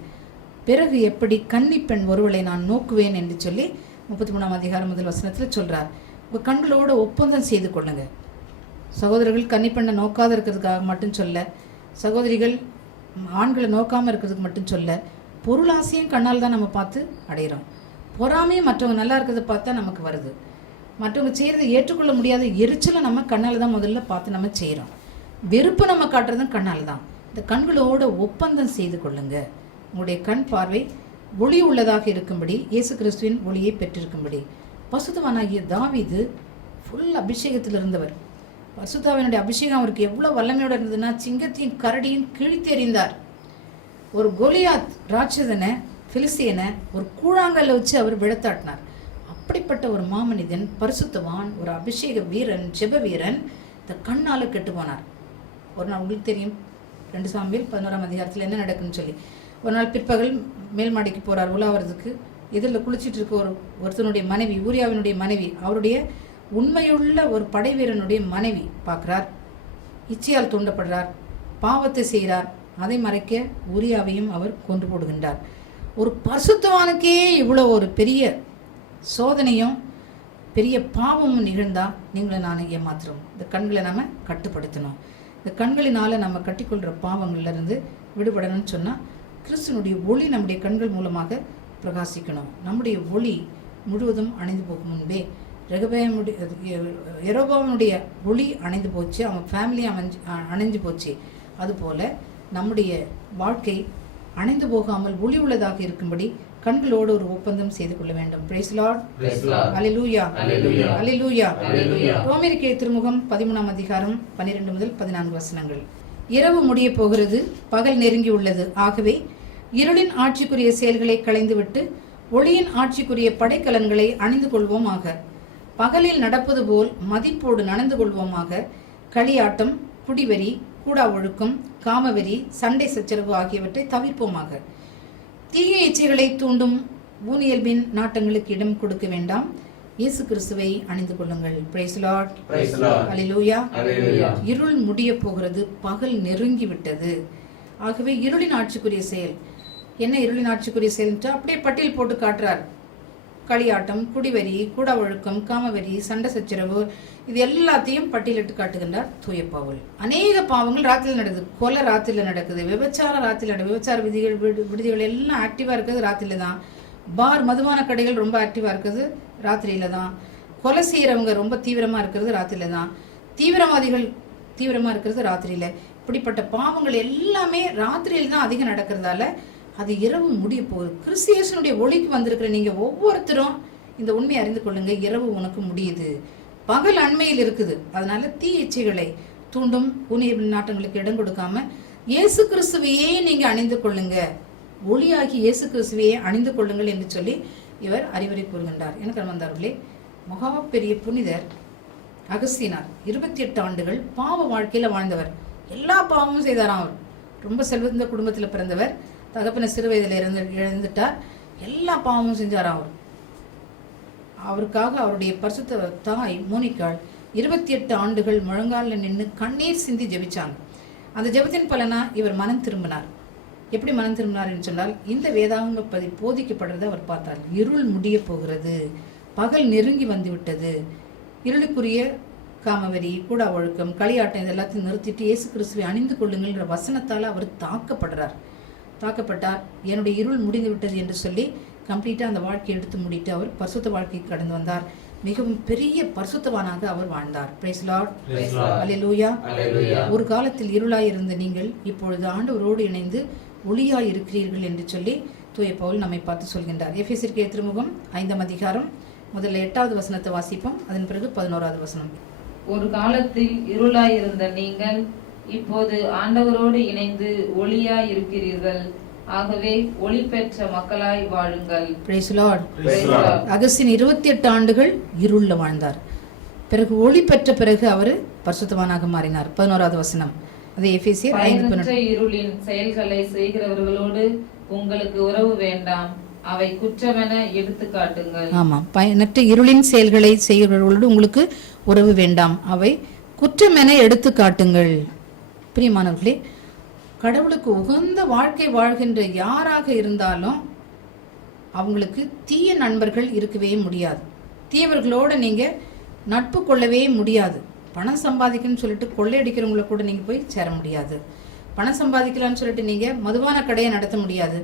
பிறகு எப்படி கன்னி பெண் ஒருவளை நான் நோக்குவேன் என்று சொல்லி 33ஆம் அதிகாரம் முதல் வசனத்தில் சொல்றார். உங்கள் கண்களோடு ஒப்பந்தம் செய்து கொள்ளுங்க. சகோதரர்கள் கன்னிப்பெண்ணை நோக்காத இருக்கிறதுக்காக மட்டும் சொல்ல, சகோதரிகள் ஆண்களை நோக்காமல் இருக்கிறதுக்கு மட்டும் சொல்ல. பொருளாசையும் கண்ணால் தான் நம்ம பார்த்து அடைகிறோம். பொறாமையும் மற்றவங்க நல்லா இருக்கிறத பார்த்தா நமக்கு வருது. மற்றவங்க செய்கிறத ஏற்றுக்கொள்ள முடியாத எரிச்சலை நம்ம கண்ணால் தான் முதல்ல பார்த்து நம்ம செய்கிறோம். வெறுப்பை நம்ம காட்டுறதும் கண்ணால் தான். இந்த கண்களோட ஒப்பந்தம் செய்து கொள்ளுங்க. உங்களுடைய கண் பார்வை ஒளி உள்ளதாக இருக்கும்படி, இயேசு கிறிஸ்துவின் ஒளியை பெற்றிருக்கும்படி. பசுத்தவானாகிய தாவீது ஃபுல் அபிஷேகத்தில் இருந்தவர். பசுத்தாவினுடைய அபிஷேகம் அவருக்கு எவ்வளோ வல்லமையோடு இருந்ததுன்னா சிங்கத்தையும் கரடியும் கிழித்தெறிந்தார். ஒரு கோலியாத் ராட்சதனை பிலிஸ்தியனை ஒரு கூழாங்கல்ல வச்சு அவர் விழத்தாட்டினார். அப்படிப்பட்ட ஒரு மாமனிதன், பரிசுத்தவான், ஒரு அபிஷேக வீரன், ஜெப வீரன், இந்த கண்ணால் கெட்டு போனார். ஒரு நாள் உங்களுக்கு தெரியும் 2 சாமுவேல் 11ஆம் அதிகாரத்தில் என்ன நடக்குன்னு சொல்லி. ஒரு நாள் பிற்பகல் மேல் மாடிக்கு போகிறார் உலாவறதுக்கு. எதிரில் குளிச்சுட்டு இருக்க ஒருத்தனுடைய மனைவி, ஊரியாவினுடைய மனைவி, அவருடைய உண்மையுள்ள ஒரு படை வீரனுடைய மனைவி பார்க்குறார். இச்சையால் தூண்டப்படுறார், பாவத்தை செய்கிறார். அதை மறைக்க ஊரியாவையும் அவர் கொன்று போடுகின்றார். ஒரு பரிசுத்தவானுக்கே இவ்வளோ ஒரு பெரிய சோதனையும் பெரிய பாவமும் நிகழ்ந்தால் நீங்களை நான் ஏமாத்துறோம். இந்த கண்களை நாம் கட்டுப்படுத்தணும். இந்த கண்களினால் நம்ம கட்டிக்கொள்கிற பாவங்கள்லேருந்து விடுபடணும்னு சொன்னால் கிறிஸ்துவனுடைய ஒளி நம்முடைய கண்கள் மூலமாக பிரகாசிக்கணும். நம்முடைய ஒளி முழுவதும் அணைந்து போகும் முன்பே யெரொபெயாமுடைய ஒளி அணைந்து போச்சு, அவன் ஃபேமிலி அணைஞ்சு போச்சு. அதுபோல் நம்முடைய வாழ்க்கை அணைந்து போகாமல் ஒளி உள்ளதாக இருக்கும்படி கண்களோடு ஒரு ஒப்பந்தம் செய்து கொள்ள வேண்டும். Praise Lord. அல்லேலூயா. அல்லேலூயா. ரோமேயருக்கு திருமுகம் 13ஆம் அதிகாரம் 12 முதல் 14 வசனங்கள். இரவு முடிய போகிறது, பகல் நெருங்கி உள்ளது. ஆகவே இருளின் ஆட்சிக்குரிய செயல்களை களைந்துவிட்டு ஒளியின் ஆட்சிக்குரிய படைக்கலன்களை அணிந்து கொள்வோமாக. பகலில் நடப்பது போல் மதிப்போடு நடந்து கொள்வோமாக. களியாட்டம், குடிவெறி, கூடா ஒழுக்கம், காமவெறி, சண்டை சச்சரவு ஆகியவற்றை தவிர்ப்போமாக. தீய இச்சைகளை தூண்டும் ஊனியல்பின் நாட்டங்களுக்கு இடம் கொடுக்க வேண்டாம். இயேசு கிறிஸ்துவை அணிந்து கொள்ளுங்கள். Praise Lord. அல்லேலூயா. இருள் முடிய போகிறது, பகல் நெருங்கி விட்டது. ஆகவே இருளின் ஆட்சிக்குரிய செயல் என்ன? இருளின் ஆட்சிக்குரிய செயல் அப்படியே பட்டியல் போட்டு காட்டுறார். களியாட்டம், குடிவரி, கூட ஒழுக்கம், காமவரி, சண்டை சச்சரவு, இது எல்லாத்தையும் பட்டியலிட்டு காட்டுகின்றார் தூய பவுல். அநேக பாவங்கள் ராத்திரியில் நடக்குது. கொலை ராத்திரியில் நடக்குது, விபச்சாரம் ராத்திரியில் நடக்குது. விபச்சார விடுதிகள் எல்லாம் ஆக்டிவாக இருக்கிறது ராத்திரியில் தான். பார், மதுபான கடைகள் ரொம்ப ஆக்டிவாக இருக்குது ராத்திரியில் தான். கொலை செய்கிறவங்க ரொம்ப தீவிரமாக இருக்கிறது ராத்திரியில் தான். தீவிரவாதிகள் தீவிரமாக இருக்கிறது ராத்திரியில். இப்படிப்பட்ட பாவங்கள் எல்லாமே ராத்திரியில் தான் அதிகம் நடக்கிறதால அது இரவு முடிய போகுது. கிறிஸ்தியனுடைய ஒளிக்கு வந்திருக்கிற நீங்கள் ஒவ்வொருத்தரும் இந்த உண்மையை அறிந்து கொள்ளுங்க. இரவு உனக்கு முடியுது, பகல் அண்மையில் இருக்குது. அதனால தீ இச்சைகளை தூண்டும் ஊனிய நாட்டங்களுக்கு இடம் கொடுக்காம இயேசு கிறிஸ்துவையே நீங்கள் அணிந்து கொள்ளுங்க. ஒளியாகி இயேசு கிறிஸ்துவையே அணிந்து கொள்ளுங்கள் என்று சொல்லி இவர் அறிவுரை கூறுகின்றார். எனக்கு வந்தார்களே, மகா பெரிய புனிதர் அகஸ்தீனார் 28 ஆண்டுகள் பாவ வாழ்க்கையில் வாழ்ந்தவர். எல்லா பாவமும் செய்தாராம். அவர் ரொம்ப செல்வந்த குடும்பத்தில் பிறந்தவர். தகப்பன சிறு வயதில் இழந்துட்டார். எல்லா பாவமும் செஞ்சாராம் அவர். அவருக்காக அவருடைய பரிசுத்த தாய் மோனிக்காள் 28 ஆண்டுகள் முழங்காலில் நின்று கண்ணீர் சிந்தி ஜெபிச்சாங்க. அந்த ஜெபத்தின் பலனா இவர் மனம் திரும்பினார். எப்படி மனம் திரும்பினார் என்று சொன்னால், இந்த வேதாகம போதிக்கப்படுறதை அவர் பார்த்தார். இருள் முடிய போகிறது, பகல் நெருங்கி வந்து விட்டது. இருளுக்குரிய காமவரி, கூட ஒழுக்கம், களியாட்டம், இது எல்லாத்தையும் நிறுத்திட்டு இயேசு கிறிஸ்துவை அணிந்து கொள்ளுங்கள்ன்ற வசனத்தால் அவர் தாக்கப்பட்டார். என்னுடைய இருள் முடிந்து விட்டது என்று சொல்லி கம்ப்ளீட்டாக அந்த வாழ்க்கையை எடுத்து முடிட்டு அவர் பரிசுத்த வாழ்க்கைக்கு கடந்து வந்தார். மிகவும் பெரிய பரிசுத்தவானாக அவர் வாழ்ந்தார். Praise Lord. அல்லேலூயா. ஒரு காலத்தில் இருளாய் இருந்த நீங்கள் இப்பொழுது ஆண்டவரோடு இணைந்து ஒளியாய் இருக்கிறீர்கள் என்று சொல்லி தூய பவுல் நம்மை பார்த்து சொல்கின்றார். எபேசியர் திருமுகம் 5ஆம் அதிகாரம் முதல்ல 8வது வசனத்தை வாசிப்போம். அதன் பிறகு 11வது வசனம். ஒரு காலத்தில் இருளாய் இருந்த நீங்கள் இப்போது ஆண்டவரோடு இணைந்து ஒளியாய் இருக்கிறீர்கள். ஆகவே ஒளி பெற்ற மக்களாய் வாழுங்கள். Price Lord. அகஸ்டின் 28 ஆண்டுகள் இருள்ல வாழ்ந்தார். பிறகு ஒளி பெற்ற பிறகு அவர் பரிசுத்தவானாக மாறினார். 11வது வசனம். அது எபேசியர் 5:12. இருளின் செயல்களை செய்கிறவர்களோடு உங்களுக்கு உறவு வேண்டாம், அவை குற்றமென எடுத்து காட்டுங்கள். ஆமா, பயனற்ற இருளின் செயல்களை செய்கிறவர்களோடு உங்களுக்கு உறவு வேண்டாம், அவை குற்றமென எடுத்து காட்டுங்கள். பிரியமானவர்களே, கடவுளுக்கு உகந்த வாழ்க்கை வாழ்கின்ற யாராக இருந்தாலும் அவங்களுக்கு தீய நண்பர்கள் இருக்கவே முடியாது. தீயவர்களோடு நீங்கள் நட்பு கொள்ளவே முடியாது. பணம் சம்பாதிக்கணும்னு சொல்லிட்டு கொள்ளையடிக்கிறவங்கள கூட நீங்கள் போய் சேர முடியாது. பணம் சம்பாதிக்கலான்னு சொல்லிட்டு நீங்கள் மதுபான கடையை நடத்த முடியாது.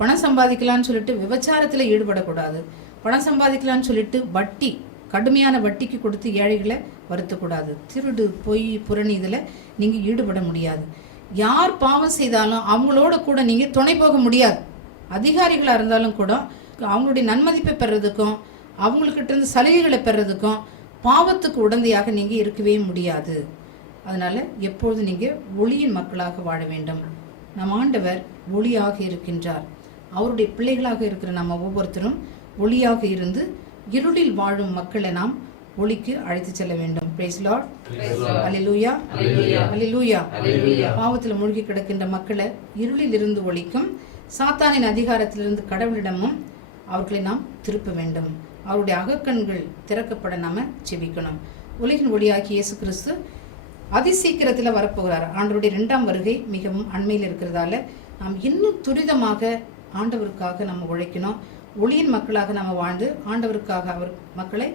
பணம் சம்பாதிக்கலான்னு சொல்லிட்டு விபச்சாரத்தில் ஈடுபடக்கூடாது. பணம் சம்பாதிக்கலான்னு சொல்லிட்டு வட்டி, கடுமையான வட்டிக்கு கொடுத்து ஏழைகளை வருத்தக்கூடாது. திருடு, பொய், புரணி இதில் நீங்கள் ஈடுபட முடியாது. யார் பாவம் செய்தாலும் அவங்களோட கூட நீங்கள் துணை போக முடியாது. அதிகாரிகளாக இருந்தாலும் கூட அவங்களுடைய நன்மதிப்பை பெறதுக்கும் அவங்கக்கிட்ட இருந்து சலுகைகளை பெறதுக்கும் பாவத்துக்கு உடந்தையாக நீங்கள் இருக்கவே முடியாது. அதனால் எப்பொழுது நீங்கள் ஒளியின் மக்களாக வாழ வேண்டும். நம் ஆண்டவர் ஒளியாக இருக்கின்றார். அவருடைய பிள்ளைகளாக இருக்கிற நம்ம ஒவ்வொருத்தரும் ஒளியாக இருந்து இருளில் வாழும் மக்களை நாம் ஒளிக்கு அழைத்து செல்ல வேண்டும். Praise Lord. அல்லேலூயா. அல்லேலூயா. பாவத்தில் மூழ்கி கிடக்கின்ற மக்களை இருளில் இருந்து ஒளிக்கும் சாத்தானின் அதிகாரத்திலிருந்து கடவுளிடமும் அவர்களை நாம் திருப்ப வேண்டும். அவருடைய அகக்கண்கள் திறக்கப்பட நாம செபிக்கணும். உலகின் ஒளியாகி இயேசு கிறிஸ்து அதிசீக்கிரத்தில் வரப்போகிறார். ஆண்டவருடைய 2ஆம் வருகை மிகவும் அண்மையில் இருக்கிறதால நாம் இன்னும் துரிதமாக ஆண்டவருக்காக நம்ம உழைக்கணும். ஒளியின் மக்களாக நம்ம வாழ்ந்து ஆண்டவருக்காக அவர் மக்களை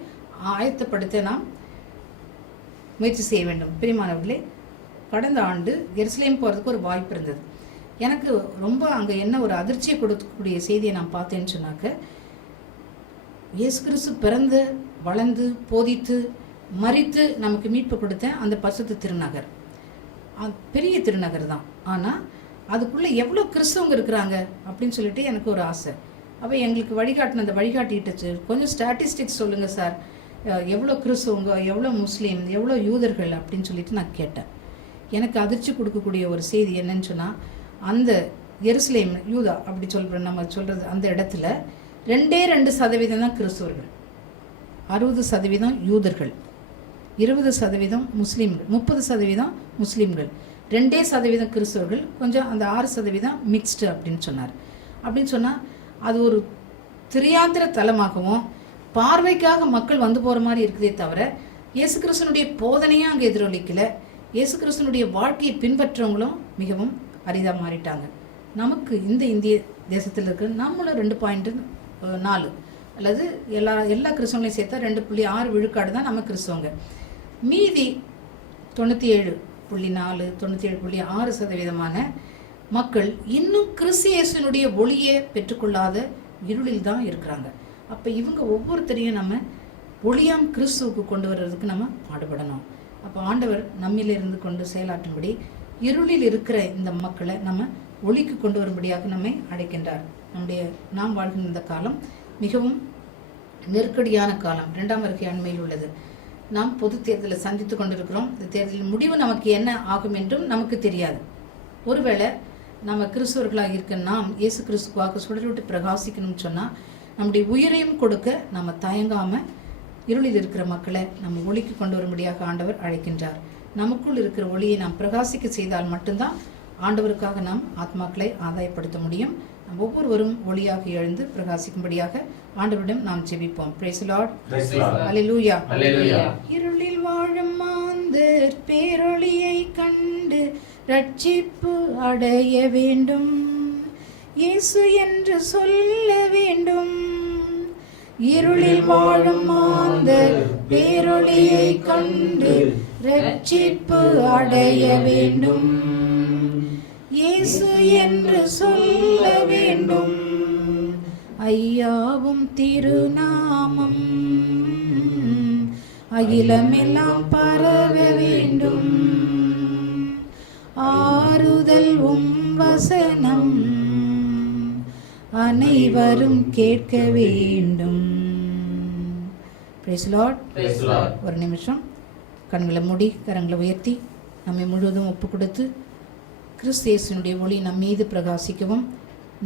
ஆயத்தப்படுத்த நாம் முயற்சி செய்ய வேண்டும். பிரியமானவர்களே, கடந்த ஆண்டு எருசலேம் போகிறதுக்கு ஒரு வாய்ப்பு இருந்தது. எனக்கு ரொம்ப அங்கே என்ன ஒரு அதிர்ச்சியை கொடுக்கக்கூடிய செய்தியை நான் பார்த்தேன்னு சொன்னாக்க, இயேசு கிறிஸ்து பிறந்து வளர்ந்து போதித்து மரித்து நமக்கு மீட்பு கொடுத்த அந்த பரிசுத்த திருநகர், பெரிய திருநகர் தான். ஆனால் அதுக்குள்ளே எவ்வளோ கிறிஸ்தவங்க இருக்கிறாங்க அப்படின்னு சொல்லிட்டு எனக்கு ஒரு ஆசை. அப்போ எங்களுக்கு வழிகாட்டின அந்த வழிகாட்டிட்டு கொஞ்சம் ஸ்டாட்டிஸ்டிக்ஸ் சொல்லுங்கள் சார், எவ்வளோ கிறிஸ்தவங்க, எவ்வளோ முஸ்லீம், எவ்வளோ யூதர்கள் அப்படின்னு சொல்லிட்டு நான் கேட்டேன். எனக்கு அதிர்ச்சி கொடுக்கக்கூடிய ஒரு செய்தி என்னன்னு சொன்னால், அந்த எருசலேம் யூதா அப்படி நம்ம சொல்கிறது அந்த இடத்துல 2% தான் கிறிஸ்தவர்கள், 60% யூதர்கள், 20% முஸ்லீம்கள், 30% முஸ்லீம்கள், 2% கிறிஸ்தவர்கள், கொஞ்சம் அந்த 6% மிக்ஸ்டு அப்படின்னு சொன்னார். அப்படின்னு சொன்னால் அது ஒரு திரியாந்திர தலமாகவும் பார்வைக்காக மக்கள் வந்து போகிற மாதிரி இருக்குதே தவிர இயேசு கிறிஸ்துனுடைய போதனையும் அங்கே எதிரொலிக்கல. இயேசு கிறிஸ்துனுடைய வாழ்க்கையை பின்பற்றவங்களும் மிகவும் அரிதாக மாறிட்டாங்க. நமக்கு இந்த இந்திய தேசத்தில் இருக்கிற நம்மளும் 2.4 அல்லது எல்லா கிறிஸ்தவங்களையும் சேர்த்தா 2.6 விழுக்காடு தான் நம்ம கிறிஸ்தவங்க. மீதி 97.4 97.6% மக்கள் இன்னும் கிறிஸ்து இயேசுனுடைய ஒளியை பெற்றுக்கொள்ளாத இருளில் தான் இருக்கிறாங்க. அப்போ இவங்க ஒவ்வொருத்தரையும் நம்ம ஒளியாம் கிறிஸ்துவுக்கு கொண்டு வர்றதுக்கு நம்ம பாடுபடணும். அப்போ ஆண்டவர் நம்மிலிருந்து கொண்டு செயலாற்றும்படி இருளில் இருக்கிற இந்த மக்களை நம்ம ஒளிக்கு கொண்டு வரும்படியாக நம்மை அழைக்கின்றார். நாம் வாழ்கின்ற இந்த காலம் மிகவும் நெருக்கடியான காலம். 2ஆம் வருகை அண்மையில் உள்ளது. நாம் பொது தேர்தலை சந்தித்து கொண்டிருக்கிறோம். இந்த தேர்தலின் முடிவு நமக்கு என்ன ஆகும் என்றும் நமக்கு தெரியாது. ஒருவேளை நம்ம கிறிஸ்தவர்களாக இருக்க நாம் இயேசு கிறிஸ்துவாக சுடர்விட்டு பிரகாசிக்கணும்னு சொன்னால் நம்முடைய உயிரையும் கொடுக்க நம்ம தயங்காமல் இருளில் இருக்கிற மக்களை நம்ம ஒளிக்கு கொண்டு வரும்படியாக ஆண்டவர் அழைக்கின்றார். நமக்குள் இருக்கிற ஒளியை நாம் பிரகாசிக்க செய்தால் மட்டும்தான் ஆண்டவருக்காக நாம் ஆத்மாக்களை ஆதாயப்படுத்த முடியும். நாம் ஒவ்வொருவரும் ஒளியாக எழுந்து பிரகாசிக்கும்படியாக ஆண்டவரிடம் நாம் ஜெபிப்போம். Praise the Lord. ஹல்லேலூயா. இருளில் வாழும் மாந்தர் பேரொளியை கண்டு ரட்சிப்பு அடைய வேண்டும், இயேசு என்று சொல்ல வேண்டும். இருளில் வாழும் மாந்தர் பேரொளியை கண்டு ரட்சிப்பு அடைய வேண்டும், இயேசு என்று சொல்ல வேண்டும். ஐயாவும் திருநாமம் அகிலமெல்லாம் பரவ வேண்டும், ஆறுதல் வசனம் அனைவரும் கேட்க வேண்டும். Praise the Lord. ஒரு நிமிஷம் கண்களை மூடி கரங்களை உயர்த்தி நம்மை முழுவதும் ஒப்பு கொடுத்து கிறிஸ்து இயேசுவினுடைய ஒளி நம் மீது பிரகாசிக்கவும்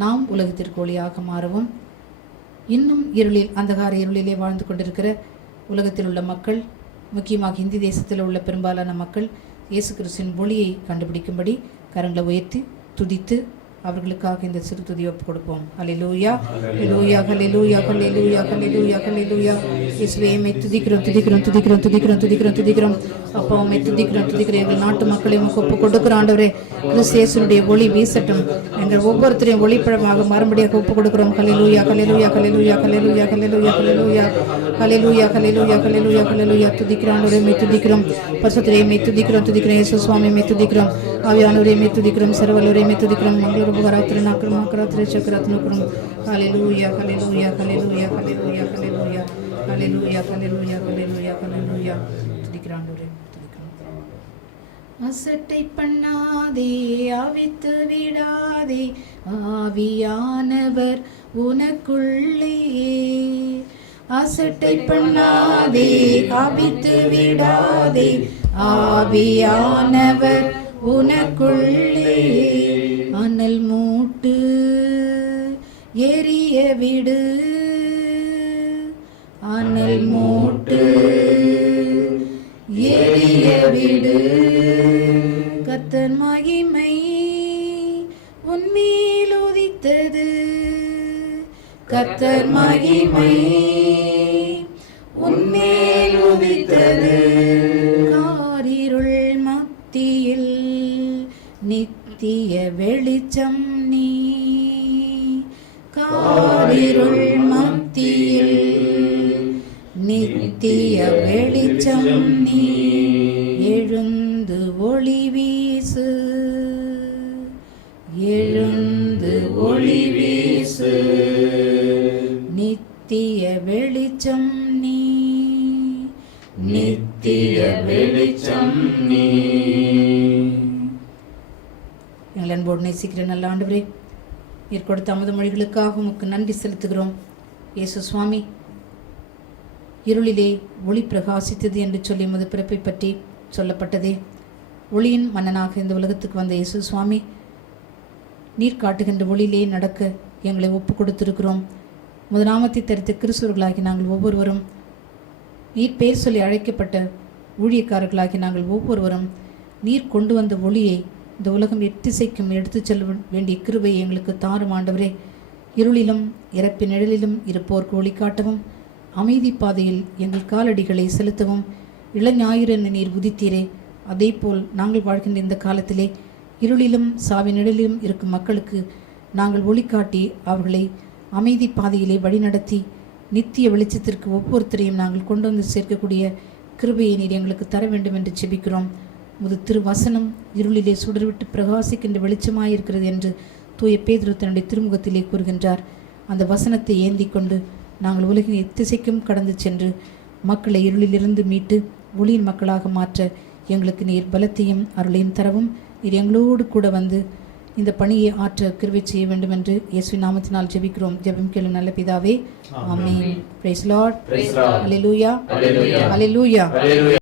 நாம் உலகத்திற்கு ஒளியாக மாறவும் இன்னும் இருளில் அந்தகார இருளிலே வாழ்ந்து கொண்டிருக்கிற உலகத்தில் உள்ள மக்கள், முக்கியமாக இந்திய தேசத்தில் உள்ள பெரும்பாலான மக்கள் இயேசு கிறிஸ்துவின் ஒளியை கண்டுபிடிக்கும்படி கரங்களை உயர்த்தி துதித்து அவர்களுக்காக இந்த சிறு துதி ஒப்பு கொடுப்போம். ஹல்லேலூயா ஹல்லேலூயா ஹல்லேலூயா ஹல்லேலூயா ஹல்லேலூயா ஹல்லேலூயா. இயேசுவே உம்மை துதிக்கிறோம் துதிக்கிறோம் துதிக்கிறோம் துதிக்கிறோம் துதிக்கிறோம் துதிக்கிறோம். அப்பா உம்மை துதிக்கிறோம் துதிக்கிறோம். எங்கள் நாட்டு மக்களை உமக்கு ஒப்பு கொடுக்கிறோம் ஆண்டவரே. கிறிஸ்து இயேசுவினுடைய ஒளி வீசட்டும். எங்கள் ஒவ்வொருத்தரையும் ஒளிப்பழமாக மறுபடியாக ஒப்பு கொடுக்கிறோம். ஹல்லேலூயா ஹல்லேலூயா ஹல்லேலூயா ஹல்லேலூயா ஹல்லேலூயா ஹல்லேலூயா ஹல்லேலூயா ஹல்லேலூயா ஹல்லேலூயா ஹல்லேலூயா. துதிக்கிறோம் ஆண்டவரே, உம்மை துதிக்கிறோம். பரிசுத்தரே உம்மை துதிக்கிறோம் துதிக்கிறோம். இயேசு சுவாமி உம்மை துதிக்கிறோம். ஆவியானவரே உம்மை துதிக்கிறோம். சர்வவல்லவரே உம்மை துதிக்கிறோம். மங்கள உபகாரத்திலே நாக்கரமாக்கரத்திலே சக்கரத்தினுக்குறோம். ஹல்லேலூயா ஹல்லேலூயா ஹல்லேலூயா ஹல்லேலூயா ஹல்லேலூயா ஹல்லேலூயா ஹல்லேலூயா ஹல்லேலூயா ஹல்லேலூயா. துதிக்கிறோம் ஆண்டவரே, துதிக்கிறோம். அசட்டை பண்ணாதே, ஆவித்து விடாதே, ஆவியானவர் உனக்குள்ளே. அசட்டை பண்ணாதே, ஆவித்து விடாதே, ஆவியானவர் உனக்குள்ளே. அனல் மூட்டு எரிய விடு, அனல் மூட்டு எரிய விடு. கர்த்தர் மகிமை உன்மேல் உதித்தது, கர்த்தர் மகிமை உன்மேல் உதித்தது. காரிருள் மத்தியில் நித்திய வெளிச்சம் நீ, காரிருள் மத்தியில் நித்திய வெளிச்சம் நீ. எழுந்து ஒளி வீசு, எழுந்து ஒளி வீசு, நித்திய வெளிச்சம் நீ, நித்திய வெளிச்சம் நீ. எங்கள் அன்போடு நேசிக்கிற நல்ல ஆண்டவரே, நீர் கொடுத்த அமுத மொழிகளுக்காக உமக்கு நன்றி செலுத்துகிறோம். இயேசு சுவாமி, இருளிலே ஒளி பிரகாசித்தது என்று சொல்லி உமது பிறப்பை பற்றி சொல்லப்பட்டதே. ஒளியின் மன்னனாக இந்த உலகத்துக்கு வந்த இயேசு சுவாமி, நீர் காட்டுகின்ற ஒளியிலே நடக்க எங்களை ஒப்பு கொடுத்திருக்கிறோம். உமது நாமத்தை தரித்த கிறிஸ்தவர்களாகி நாங்கள் ஒவ்வொருவரும், நீர் பேர் சொல்லி அழைக்கப்பட்ட ஊழியக்காரர்களாகி நாங்கள் ஒவ்வொருவரும் நீர் கொண்டு வந்த ஒளியை இந்த உலகம் எட்டிசைக்கும் எடுத்து செல்ல வேண்டிய கிருபை எங்களுக்கு தாரும் ஆண்டவரே. இருளிலும் இறப்பின் நிழலிலும் இருப்போருக்கு ஒளிகாட்டவும், அமைதி பாதையில் எங்கள் காலடிகளை செலுத்தவும் இளஞாயிறு என்று நீர் உதித்தீரே, அதேபோல் நாங்கள் வாழ்கின்ற இந்த காலத்திலே இருளிலும் சாவின் நிழலிலும் இருக்கும் மக்களுக்கு நாங்கள் ஒளிகாட்டி அவர்களை அமைதி பாதையிலே வழிநடத்தி நித்திய வெளிச்சத்திற்கு ஒவ்வொருத்தரையும் நாங்கள் கொண்டு வந்து சேர்க்கக்கூடிய கிருபையை நீர் எங்களுக்கு தர வேண்டும் என்று செபிக்கிறோம். முது திருவசனம் இருளிலே சுடர்விட்டு பிரகாசிக்கின்ற வெளிச்சமாயிருக்கிறது என்று தூய பேதுரு தன்னுடைய திருமுகத்திலே கூறுகின்றார். அந்த வசனத்தை ஏந்தி கொண்டு நாங்கள் உலகின் எத்திசைக்கும் கடந்து சென்று மக்களை இருளிலிருந்து மீட்டு ஒளியின் மக்களாக மாற்ற எங்களுக்கு நீர் பலத்தையும் அருளையும் தரவும், நீர் எங்களோடு கூட வந்து இந்த பணியை ஆற்ற கிருபை செய்ய வேண்டும் என்று இயேசுவின் நாமத்தினால் ஜெபிக்கிறோம். ஜெபம் கேளு நல்ல பிதாவே. ஆமென். Praise Lord. Praise Lord. ஹல்லேலூயா. Hallelujah. ஹல்லேலூயா. Hallelujah.